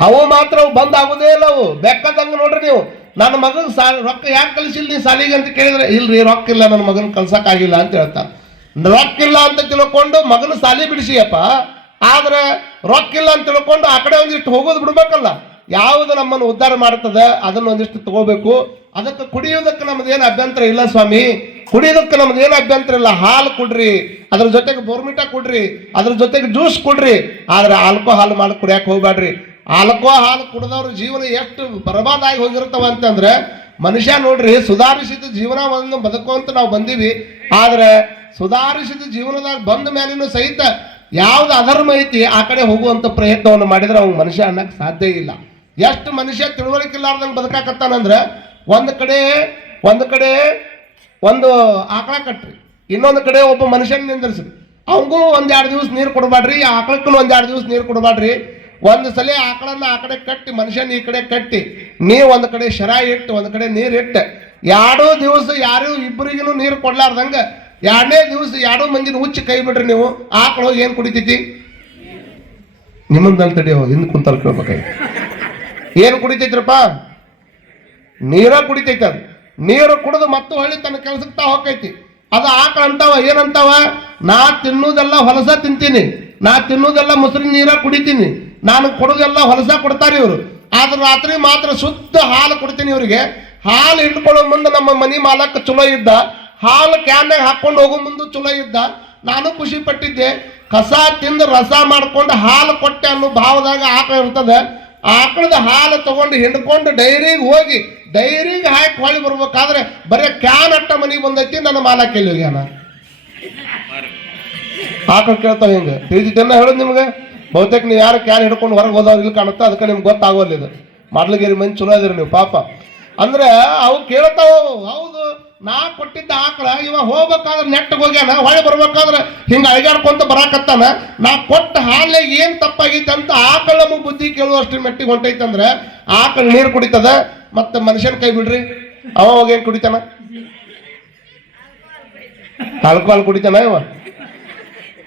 ಅವು ಮಾತ್ರ ಅವು ಬಂದ್ ಇಲ್ಲ ಅವು. ಬೆಕ್ಕದಂಗ ನೋಡ್ರಿ ನೀವು. ನನ್ನ ಮಗನ ಸಾ ರೊಕ್ಕ ಯಾಕೆ ಕಲಿಸಿಲ್ಲ ನೀ ಸಾಲಿಗೆ ಅಂತ ಕೇಳಿದ್ರೆ, ಇಲ್ರಿ, ರೊಕ್ಕ ಇಲ್ಲ, ನನ್ನ ಮಗನ ಕಲ್ಸಕ್ಕಾಗಿಲ್ಲ ಅಂತ ಹೇಳ್ತಾನೆ. ರೊಕ್ಕ ಇಲ್ಲ ಅಂತ ತಿಳ್ಕೊಂಡು ಮಗನ ಸಾಲಿ ಬಿಡಿಸಿಯಪ್ಪ, ಆದ್ರೆ ರೊಕ್ಕ ಇಲ್ಲ ಅಂತ ತಿಳ್ಕೊಂಡು ಆ ಕಡೆ ಒಂದಿಷ್ಟು ಹೋಗೋದು ಬಿಡ್ಬೇಕಲ್ಲ. ಯಾವುದು ನಮ್ಮನ್ನು ಉದ್ಧಾರ ಮಾಡ್ತದೆ ಅದನ್ನ ಒಂದಿಷ್ಟು ತಗೋಬೇಕು. ಅದಕ್ಕೆ ಕುಡಿಯೋದಕ್ಕೆ ನಮ್ದೇನು ಅಭ್ಯಂತರ ಇಲ್ಲ ಸ್ವಾಮಿ. ಕುಡಿಯೋದಕ್ಕೆ ನಮ್ದೇನು ಅಭ್ಯಂತರ ಇಲ್ಲ. ಹಾಲು ಕೊಡ್ರಿ, ಅದ್ರ ಜೊತೆಗೆ ಬೋರ್ಮಿಟಾ ಕೊಡ್ರಿ, ಅದ್ರ ಜೊತೆಗೆ ಜ್ಯೂಸ್ ಕೊಡ್ರಿ. ಆದ್ರೆ ಆಲ್ಕೋಹಾಲ್ ಮಾಡಿ ಕುಡಿಯಕ್ಕೆ ಹೋಗ್ಬೇಡ್ರಿ ಆಲ್ಕೋ ಹಾಲು ಕುಡಿದವ್ರ ಜೀವನ ಎಷ್ಟು ಬರಬಾದಾಗಿ ಹೋಗಿರ್ತಾವ ಅಂತಂದ್ರೆ, ಮನುಷ್ಯ ನೋಡ್ರಿ, ಸುಧಾರಿಸಿದ ಜೀವನವನ್ನು ಬದುಕುವಂತ ನಾವು ಬಂದೀವಿ. ಆದ್ರೆ, ಸುಧಾರಿಸಿದ ಜೀವನದಾಗ ಬಂದ ಮೇಲಿನೂ ಸಹಿತ ಯಾವ್ದು ಅಧರ್ಮ ಐತಿ, ಆ ಕಡೆ ಹೋಗುವಂತ ಪ್ರಯತ್ನವನ್ನು ಮಾಡಿದ್ರೆ ಅವ್ನು ಮನುಷ್ಯ ಅನ್ನಕ್ಕೆ ಸಾಧ್ಯ ಇಲ್ಲ. ಎಷ್ಟು ಮನುಷ್ಯ ತಿಳುವಳಿಕೆ ಇಲ್ಲಾರ್ದಂಗೆ ಬದುಕಾಕತ್ತಾನಂದ್ರೆ, ಒಂದು ಕಡೆ ಒಂದು ಕಡೆ ಒಂದು ಆಕಳ ಕಟ್ರಿ, ಇನ್ನೊಂದು ಕಡೆ ಒಬ್ಬ ಮನುಷ್ಯನ ನಿಂದಿರ್ಸ್ರಿ. ಅವಂಗೂ ಒಂದೆರಡು ದಿವಸ ನೀರು ಕೊಡಬೇಡ್ರಿ ಆಕಳಕ್ಕೂ ಒಂದೆರಡು ದಿವಸ ನೀರು ಕೊಡಬೇಡ್ರಿ. ಒಂದು ಸಲ ಆಕಳನ್ನ ಆ ಕಡೆ ಕಟ್ಟಿ, ಮನುಷ್ಯನ ಈ ಕಡೆ ಕಟ್ಟಿ ನೀ ಒಂದು ಕಡೆ ಶರ ಇಟ್ಟು, ಒಂದು ಕಡೆ ನೀರು ಇಟ್ಟು, ಎರಡೂ ದಿವಸ ಯಾರೂ ಇಬ್ಬರಿಗೂ ನೀರು ಕೊಡ್ಲಾರ್ದಂಗ, ಎರಡನೇ ದಿವಸ ಎರಡೂ ಮಂದಿನ ಹುಚ್ಚಿ ಕೈ ಬಿಡ್ರಿ ನೀವು ಆಕಳು ಹೋಗಿ ಏನು ಕುಡಿತೈತಿ ನಿಮ್ಮಂದಲ್ಲಿ ತಡಿಯೋ ಹಿಂದೆ ಕುಂತಲ್ಲಿ ಕೇಳ್ಬೇಕಾಗಿ ಏನು ಕುಡಿತೈತ್ರಪ್ಪ? ನೀರ ಕುಡಿತೈತೆ ಅದು. ನೀರು ಕುಡಿದು ಮತ್ತು ಹೊಳ್ಳಿ ತನ್ನ ಕೆಲ್ಸಕ್ಕೆ ತಾ ಹೋಗೈತಿ ಅದು ಆಕಳ ಅಂತಾವ ಏನಂತಾವ ನಾ ತಿನ್ನುವುದೆಲ್ಲ ಹೊಲಸ ತಿಂತೀನಿ. ನಾ ತಿನ್ನುವುದೆಲ್ಲ ಮೊಸರಿನ ನೀರ ಕುಡಿತೀನಿ. ನಾನು ಕೊಡೋದೆಲ್ಲ ಹೊಲಸ ಕೊಡ್ತಾರೆ ಇವರು. ಆದ್ರೆ ರಾತ್ರಿ ಮಾತ್ರ ಶುದ್ಧ ಹಾಲು ಕೊಡ್ತೀನಿ ಇವರಿಗೆ. ಹಾಲು ಹಿಡ್ಕೊಳ್ಳೋ ಮುಂದೆ ನಮ್ಮ ಮನಿ ಮಾಲಕ್ ಚಲೋ ಇದ್ದ. ಹಾಲು ಕ್ಯಾನ್ನಾಗ ಹಾಕೊಂಡು ಹೋಗೋ ಮುಂದೆ ಚಲೋ ಇದ್ದ. ನಾನು ಖುಷಿ ಪಟ್ಟಿದ್ದೆ. ಕಸ ತಿಂದು ರಸ ಮಾಡ್ಕೊಂಡು ಹಾಲು ಕೊಟ್ಟೆ ಅನ್ನೋ ಭಾವದಾಗ ಆಕಳ ಇರ್ತದೆ. ಆಕಳದ ಹಾಲು ತಗೊಂಡು ಹಿಂಡ್ಕೊಂಡು ಡೈರಿಗೆ ಹೋಗಿ, ಡೈರಿಗೆ ಹಾಕಿ ಹೊಳಿ ಬರ್ಬೇಕಾದ್ರೆ ಬರೀ ಕ್ಯಾನ್ ಅಟ್ಟ ಮನೆಗೆ ಬಂದೈತಿ ನನ್ನ ಮಾಲಕ್ಕೆ ಹೋಗ್ಯಾನ ಆಕಳ ಕೇಳ್ತಾವ ಹಿಂಗೆ. ತಿಳಿದಿದ್ದೆಲ್ಲ ಹೇಳೋದು ನಿಮ್ಗೆ? ಬಹುತೇಕ ನೀವು ಯಾರು ಕ್ಯಾನ್ ಹಿಡ್ಕೊಂಡು ಹೊರಗೆ ಹೋದವ್ರು ಇಲ್ಲಿ ಕಾಣುತ್ತೆ, ಅದಕ್ಕೆ ನಿಮ್ಗೆ ಗೊತ್ತಾಗೋಲ್ಲ ಇದು. ಮಾಡ್ಲಿಗೇರಿ ಮಂದಿ ಚಲೋ ಅದಿರಿ ನೀವು, ಪಾಪ. ಅಂದ್ರೆ ಅವು ಕೇಳ್ತಾವ, ಹೌದು, ನಾ ಕೊಟ್ಟಿದ್ದ ಆಕಳ, ಇವ ಹೋಗ್ಬೇಕಾದ್ರೆ ನೆಟ್ಟಗೆ ಹೋಗ್ಯಾನ ಹೊಳೆ ಬರ್ಬೇಕಾದ್ರೆ ಹಿಂಗೆ ಅಳಗಾಡ್ಕೊಂತ ಬರಾಕತ್ತಾನ. ನಾ ಕೊಟ್ಟ ಹಾಲೆ ಏನು ತಪ್ಪಾಗೈತೆ ಅಂತ ಆಕಳ ನಮಗೆ ಬುದ್ಧಿ ಕೇಳುವಷ್ಟು ಮೆಟ್ಟಿಗೆ ಹೊಂಟೈತಂದ್ರೆ ಆಕಳ ನೀರು ಕುಡಿತದ, ಮತ್ತೆ ಮನುಷ್ಯನ ಕೈ ಬಿಡ್ರಿ. ಅವ ಹೋಗಿ ಏನ್ ಕುಡಿತಾನ? ಆಲ್ಕೋಹಾಲ್ ಕುಡಿತಾನ ಇವ?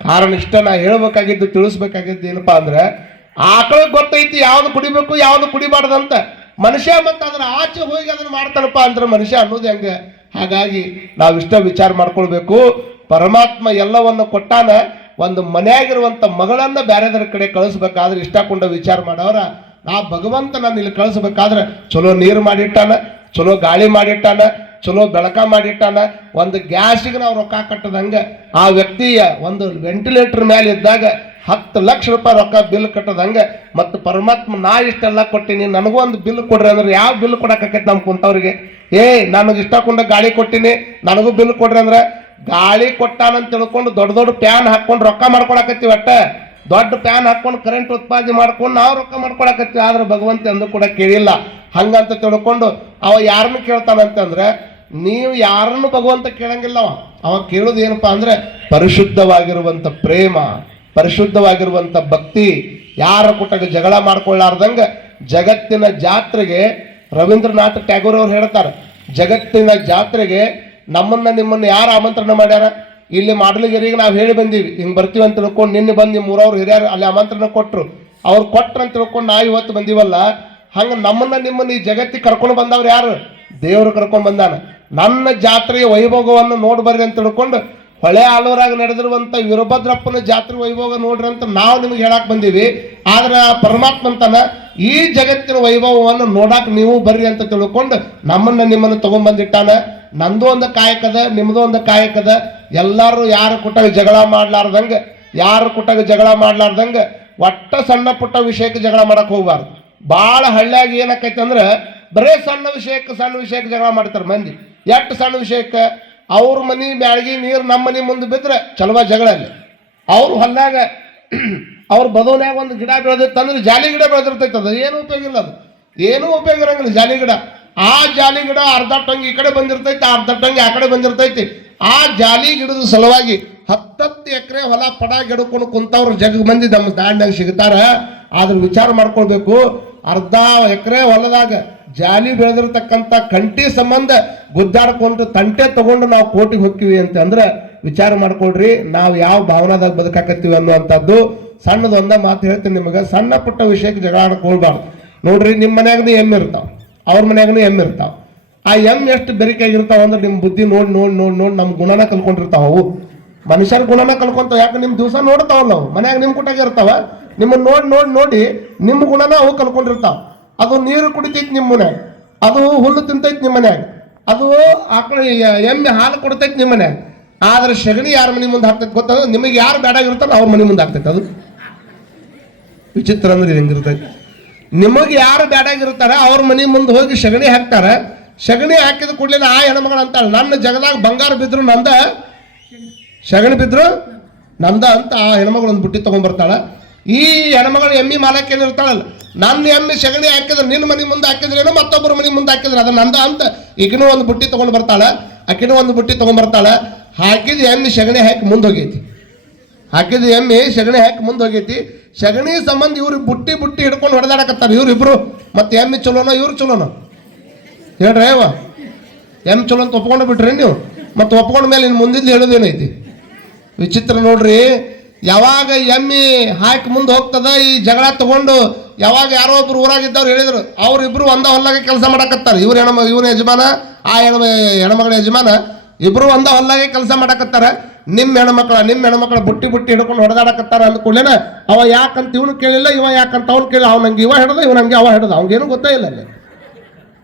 ಕಾರಣ ಇಷ್ಟ, ನಾ ಹೇಳ್ಬೇಕಾಗಿದ್ದು, ತಿಳಿಸ್ಬೇಕಾಗಿದ್ದು ಏನಪ್ಪ ಅಂದ್ರೆ ಆಕಳ ಗೊತ್ತೈತಿ ಯಾವ್ದು ಕುಡಿಬೇಕು, ಯಾವ್ದು ಕುಡಿಬಾರ್ದಂತ. ಮನುಷ್ಯ ಮತ್ತೆ ಅದ್ರ ಆಚೆ ಹೋಗಿ ಅದನ್ನ ಮಾಡ್ತಾನಪ್ಪ ಅಂದ್ರೆ ಮನುಷ್ಯ ಅನ್ನೋದು ಹೆಂಗ? ಹಾಗಾಗಿ ನಾವು ಇಷ್ಟ ವಿಚಾರ ಮಾಡ್ಕೊಳ್ಬೇಕು. ಪರಮಾತ್ಮ ಎಲ್ಲವನ್ನು ಕೊಟ್ಟಾನ, ಒಂದು ಮನೆಯಾಗಿರುವಂತ ಮಗಳನ್ನ ಬೇರೆದರ ಕಡೆ ಕಳಿಸ್ಬೇಕಾದ್ರೆ ಇಷ್ಟಕೊಂಡ ವಿಚಾರ ಮಾಡೋರ ಆ ಭಗವಂತ ನಾನು ಇಲ್ಲಿ ಕಳಿಸ್ಬೇಕಾದ್ರೆ ಚಲೋ ನೀರು ಮಾಡಿಟ್ಟಾನ, ಚಲೋ ಗಾಳಿ ಮಾಡಿಟ್ಟಾನ ಚಲೋ ಬೆಳಕ ಮಾಡಿಟ್ಟಾನ, ಒಂದು ಗ್ಯಾಸಿಗೆ ನಾವು ರೊಕ್ಕ ಕಟ್ಟದಂಗ, ಆ ವ್ಯಕ್ತಿಯ ಒಂದು ವೆಂಟಿಲೇಟರ್ ಮೇಲೆ ಇದ್ದಾಗ ಹತ್ತು ಲಕ್ಷ ರೂಪಾಯಿ ರೊಕ್ಕ ಬಿಲ್ ಕಟ್ಟದಂಗ, ಮತ್ತು ಪರಮಾತ್ಮ ನಾ ಇಷ್ಟೆಲ್ಲ ಕೊಟ್ಟಿನಿ, ನನಗೂ ಒಂದು ಬಿಲ್ ಕೊಡ್ರಿ ಅಂದ್ರೆ ಯಾವ ಬಿಲ್ ಕೊಡೋಕ್ಕಾಕೈತೆ ನಮ್ ಕುಂತವ್ರಿಗೆ? ಏ, ನನಗೆ ಇಷ್ಟ ಕೊಂಡ ಗಾಳಿ ಕೊಟ್ಟಿನಿ, ನನಗೂ ಬಿಲ್ ಕೊಡ್ರಿ ಅಂದ್ರೆ, ಗಾಳಿ ಕೊಟ್ಟಾನಂತ ತಿಳ್ಕೊಂಡು ದೊಡ್ಡ ದೊಡ್ಡ ಪ್ಯಾನ್ ಹಾಕ್ಕೊಂಡು ರೊಕ್ಕ ಮಾಡ್ಕೊಳಕತ್ತೀವಿ ದೊಡ್ಡ ಪ್ಯಾನ್ ಹಾಕೊಂಡು ಕರೆಂಟ್ ಉತ್ಪಾದನೆ ಮಾಡ್ಕೊಂಡು ನಾವು ರೊಕ್ಕ ಮಾಡ್ಕೊಳಕತ್ತೀವಿ. ಆದ್ರೆ ಭಗವಂತ ಎಂದು ಕೂಡ ಕೇಳಿಲ್ಲ. ಹಂಗಂತ ತಿಳ್ಕೊಂಡು ಅವ ಯಾರನ್ನು ಕೇಳ್ತಾನಂತಂದ್ರೆ, ನೀವು ಯಾರನ್ನು ಭಗವಂತ ಕೇಳಂಗಿಲ್ಲ ಅವ ಕೇಳೋದು ಏನಪ್ಪಾ ಅಂದ್ರೆ, ಪರಿಶುದ್ಧವಾಗಿರುವಂತ ಪ್ರೇಮ, ಪರಿಶುದ್ಧವಾಗಿರುವಂತ ಭಕ್ತಿ. ಯಾರ ಕೂಟಾಗ ಜಗಳ ಮಾಡ್ಕೊಳ್ಳಾರ್ದಂಗೆ ಜಗತ್ತಿನ ಜಾತ್ರೆಗೆ ರವೀಂದ್ರನಾಥ್ ಟ್ಯಾಗೋರ್ ಅವ್ರು ಹೇಳ್ತಾರೆ, ಜಗತ್ತಿನ ಜಾತ್ರೆಗೆ ನಮ್ಮನ್ನ ನಿಮ್ಮನ್ನ ಯಾರು ಆಮಂತ್ರಣ ಮಾಡ್ಯಾರ? ಇಲ್ಲಿ ಮಾಡ್ಲಿಗಿರಿಗೆ ನಾವು ಹೇಳಿ ಬಂದೀವಿ, ಹಿಂಗೆ ಬರ್ತೀವಿ ಅಂತ ತಿಳ್ಕೊಂಡು ನಿನ್ನೆ ಬಂದು ನಿಮ್ಮ ಊರವ್ರು ಹಿರಿಯರು ಅಲ್ಲಿ ಆಮಂತ್ರಣ ಕೊಟ್ರು. ಅವ್ರು ಕೊಟ್ರು ಅಂತ ತಿಳ್ಕೊಂಡು ನಾವು ಇವತ್ತು ಬಂದೀವಲ್ಲ, ಹಂಗೆ ನಮ್ಮನ್ನ ನಿಮ್ಮನ್ನ ಈ ಜಗತ್ತಿಗೆ ಕರ್ಕೊಂಡು ಬಂದವ್ರು ಯಾರು? ದೇವರು ಕರ್ಕೊಂಡು ಬಂದಾನ. ನನ್ನ ಜಾತ್ರೆಯ ವೈಭೋಗವನ್ನು ನೋಡ್ಬರ್ರಿ ಅಂತ ತಿಳ್ಕೊಂಡು ಹೊಳೆ ಆಲೂರಾಗ ನಡೆದಿರುವಂತ ವೀರಭದ್ರಪ್ಪನ ಜಾತ್ರೆ ವೈಭೋಗ ನೋಡ್ರಿ ಅಂತ ನಾವು ನಿಮ್ಗೆ ಹೇಳಕ್ಕೆ ಬಂದೀವಿ. ಆದ್ರೆ ಪರಮಾತ್ಮಂತನ ಪರಮಾತ್ಮ ಈ ಜಗತ್ತಿನ ವೈಭವವನ್ನು ನೋಡಕ್ಕೆ ನೀವು ಬರ್ರಿ ಅಂತ ತಿಳ್ಕೊಂಡು ನಮ್ಮನ್ನ ನಿಮ್ಮನ್ನು ತಗೊಂಡ್ಬಂದಿಟ್ಟಾನ. ನಂದು ಒಂದು ಕಾಯಕದ, ನಿಮ್ದು ಒಂದು ಕಾಯಕದ. ಎಲ್ಲರೂ ಯಾರ ಕುಟ್ಟಾಗ ಜಗಳ ಮಾಡ್ಲಾರ್ದಂಗ, ಯಾರ ಕುಟ್ಟಾಗ ಜಗಳ ಮಾಡ್ಲಾರ್ದಂಗ, ಒಟ್ಟ ಸಣ್ಣ ಪುಟ್ಟ ವಿಷಯಕ್ಕೆ ಜಗಳ ಮಾಡಕ್ಕೆ ಹೋಗ್ಬಾರ್ದು. ಭಾಳ ಹಳ್ಳಿಯಾಗ ಏನಕ್ಕೈತೆ ಅಂದ್ರೆ, ಬರೇ ಸಣ್ಣ ವಿಷಯಕ್ಕೆ ಸಣ್ಣ ವಿಷಯಕ್ಕೆ ಜಗಳ ಮಾಡ್ತಾರೆ ಮಂದಿ. ಎಷ್ಟು ಸಣ್ಣ ವಿಷಯಕ್ಕೆ? ಅವ್ರ ಮನೆ ಬ್ಯಾಳ್ಗಿ ನೀರು ನಮ್ಮ ಮನೆ ಮುಂದೆ ಬಿದ್ರೆ ಚಲುವ ಜಗಳ ಅಲ್ಲಿ. ಅವ್ರ ಹೊಲ್ದಾಗ ಅವ್ರ ಬದೋನ್ಯಾಗ ಒಂದು ಗಿಡ ಬೆಳೆದಿತ್ತಂದ್ರೆ ಜಾಲಿ ಗಿಡ ಬೆಳೆದಿರ್ತೈತೆ ಅದು. ಏನು ಉಪಯೋಗ ಇಲ್ಲ ಅದು. ಏನೂ ಉಪಯೋಗ ಇರಂಗಿಲ್ಲ ಜಾಲಿ ಗಿಡ. ಆ ಜಾಲಿ ಗಿಡ ಅರ್ಧ ಟಂಗ್ ಈ ಕಡೆ ಬಂದಿರ್ತೈತಿ ಅರ್ಧ ಟಂಗ್ ಆ ಕಡೆ ಬಂದಿರ್ತೈತಿ. ಆ ಜಾಲಿ ಗಿಡದ ಸಲುವಾಗಿ ಹತ್ತತ್ತು ಎಕರೆ ಹೊಲ ಪಡ ಗಿಡಕೊಂಡು ಕುಂತವ್ರು ಜಗ ಮಂದಿ ನಮ್ಮ ದಾಂಡ್ಯಾಗ ಸಿಗ್ತಾರ. ಆದ್ರ ವಿಚಾರ ಮಾಡ್ಕೊಳ್ಬೇಕು. ಅರ್ಧ ಎಕರೆ ಹೊಲದಾಗ ಜಾಲಿ ಬೆಳೆದಿರ್ತಕ್ಕಂಥ ಕಂಟಿ ಸಂಬಂಧ ಗುದ್ದಾಡ್ಕೊಂಡು ತಂಟೆ ತಗೊಂಡು ನಾವು ಕೋಟಿಗೆ ಹೋಗ್ತೀವಿ ಅಂತ ಅಂದ್ರೆ ವಿಚಾರ ಮಾಡ್ಕೊಳ್ರಿ. ನಾವು ಯಾವ ಭಾವನಾದಾಗ ಬದುಕಾಕತ್ತೀವಿ ಅನ್ನುವಂಥದ್ದು ಸಣ್ಣದೊಂದ ಮಾತು ಹೇಳ್ತೀನಿ ನಿಮಗೆ. ಸಣ್ಣ ಪುಟ್ಟ ವಿಷಯಕ್ಕೆ ಜಗಳ ಆಡ್ಕೊಳ್ಬಾರ್ದು. ನೋಡ್ರಿ, ನಿಮ್ಮ ಮನೆಯಾಗ ಎಮ್ಮೆ ಇರ್ತಾವ. ಅವ್ರ ಮನ್ಯಾಗನು ಎಂ ಇರ್ತಾವ. ಆ ಎಂ ಎಷ್ಟು ಬೆರಿಕೆಯಾಗಿರ್ತಾವ ಅಂದ್ರೆ ನಿಮ್ಮ ಬುದ್ಧಿ ನೋಡಿ ನೋಡಿ ನೋಡಿ ನೋಡಿ ನಮ್ಮ ಗುಣನ ಕಲ್ಕೊಂಡಿರ್ತಾವ ಅವು. ಮನುಷ್ಯರ ಗುಣನ ಕಲ್ಕೊಂತಾವ. ಯಾಕೆ ನಿಮ್ಮ ದಿವಸ ನೋಡ್ತಾವಲ್ಲ ಅವು ಮನ್ಯಾಗ ನಿಮ್ಮ ಕುಟಾಗ ಇರ್ತಾವ. ನಿಮ್ಮನ್ನ ನೋಡಿ ನೋಡಿ ನೋಡಿ ನಿಮ್ಮ ಗುಣನ ಅವು ಕಲ್ಕೊಂಡಿರ್ತಾವ. ಅದು ನೀರು ಕುಡಿತೈತಿ ನಿಮ್ಮ ಮನ್ಯಾಗ. ಅದು ಹುಲ್ಲು ತಿಂತೈತಿ ನಿಮ್ಮ ಮನ್ಯಾಗ. ಅದು ಆಕಳ ಎಮ್ಮೆ ಹಾಲು ಕೊಡ್ತೈತಿ ನಿಮ್ಮ ಮನ್ಯಾಗ. ಆದ್ರೆ ಸಗಣಿ ಯಾರ ಮನೆ ಮುಂದೆ ಹಾಕ್ತೈತಿ ಗೊತ್ತದ? ನಿಮಗೆ ಯಾರು ಬೇಡಾಗಿರ್ತಾರೋ ಅವ್ರ ಮನೆ ಮುಂದೆ ಹಾಕ್ತೈತೆ ಅದು. ವಿಚಿತ್ರ ಅಂದ್ರೆ ಹೆಂಗಿರ್ತೈತಿ. ನಿಮಗೆ ಯಾರು ಬ್ಯಾಡಾಗಿರ್ತಾರ ಅವ್ರ ಮನೆ ಮುಂದೆ ಹೋಗಿ ಸಗಣಿ ಹಾಕ್ತಾರೆ. ಸಗಣಿ ಹಾಕಿದ ಕೂಡಲೇ ಆ ಹೆಣ್ಮಗಳು ಅಂತಾಳೆ, ನನ್ನ ಜಗದಾಗ ಬಂಗಾರ ಬಿದ್ರು ನಂದ? ಸಗಣಿ ಬಿದ್ರು? ನಂದ ಅಂತ ಆ ಹೆಣ್ಮಗಳು ಒಂದು ಬುಟ್ಟಿ ತಗೊಂಡ್ಬರ್ತಾಳ ಈ ಹೆಣ್ಮಗಳು ಎಮ್ಮಿ ಮಾಲಕ್ಕೆ ಏನಿರ್ತಾಳಲ್ಲ ನನ್ನ ಎಮ್ಮಿ ಸಗಣಿ ಹಾಕಿದ್ರೆ, ನಿನ್ನ ಮನೆ ಮುಂದೆ ಹಾಕಿದ್ರೇನು ಮತ್ತೊಬ್ಬರ ಮನೆ ಮುಂದೆ ಹಾಕಿದ್ರೆ ಅದು ನಂದ ಅಂತ ಈಗಿನೂ ಒಂದು ಬುಟ್ಟಿ ತೊಗೊಂಡು ಬರ್ತಾಳೆ, ಆಕಿನೂ ಒಂದು ಬುಟ್ಟಿ ತೊಗೊಂಡ್ಬರ್ತಾಳೆ ಹಾಕಿದ ಎಮ್ಮಿ ಸಗಣಿ ಹಾಕಿ ಮುಂದೆ ಹೋಗೈತಿ. ಹಾಕಿದ ಎಮ್ಮೆ, ಸಗಣಿ ಹಾಕಿ ಮುಂದೆ ಹೋಗೈತಿ. ಸಗಣಿ ಸಂಬಂಧ ಇವ್ರಿಗೆ ಬುಟ್ಟಿ ಬುಟ್ಟಿ ಹಿಡ್ಕೊಂಡು ಹೊಡೆದಾಡಕತ್ತಾರ. ಇವ್ರಿಬ್ರು ಮತ್ತೆ ಎಮ್ಮೆ ಚಲೋನ, ಇವ್ರು ಚಲೋನ? ಹೇಳ್ರಿ ಅವ ಎಂ ಚಲೋ ಅಂತ ಒಪ್ಕೊಂಡು ಬಿಟ್ರಿ ನೀವು. ಮತ್ತೆ ಒಪ್ಕೊಂಡ ಮೇಲೆ ಇನ್ನು ಮುಂದಿದ್ದು ಹೇಳೋದೇನೈತಿ? ವಿಚಿತ್ರ ನೋಡ್ರಿ, ಯಾವಾಗ ಎಮ್ಮಿ ಹಾಕಿ ಮುಂದೆ ಹೋಗ್ತದ, ಈ ಜಗಳ ತಗೊಂಡು ಯಾವಾಗ ಯಾರೋ ಒಬ್ರು ಊರಾಗಿದ್ದವ್ರು ಹೇಳಿದ್ರು, ಅವ್ರಿಬ್ರು ಒಂದ ಹೊಲಾಗೆ ಕೆಲಸ ಮಾಡಕತ್ತಾರೆ. ಇವ್ರು ಹೆಣ್ಮ ಇವ್ರ ಯಜಮಾನ, ಆ ಹೆಣ್ಮ, ಹೆಣ್ಮಗಳ ಯಜಮಾನ ಇಬ್ರು ಒಂದ ಹೊಲ್ಲಾಗೆ ಕೆಲಸ ಮಾಡಕತ್ತಾರ. ನಿಮ್ಮ ಹೆಣ್ಮಕ್ಳ ನಿಮ್ಮ ಹೆಣ್ಮಕ್ಳ ಬುಟ್ಟಿ ಬುಟ್ಟಿ ಹಿಡ್ಕೊಂಡು ಹೊಡೆದಾಡಕತ್ತಾರ ಅಂದ್ಕೊಳ್ಳೇನ ಅವ ಯಾಕಂತ ಇವನು ಕೇಳಿಲ್ಲ, ಇವ ಯಾಕಂತ ಅವ್ನು ಕೇಳಿ ಅವ್ನು ನಂಗೆ ಇವ ಹಿಡ್ದ ಇವ್ ನಂಗೆ ಅವ ಹಿಡ್ದ, ಅವ್ನಿಗೇನು ಗೊತ್ತೇ ಇಲ್ಲ ಅಲ್ಲಿ.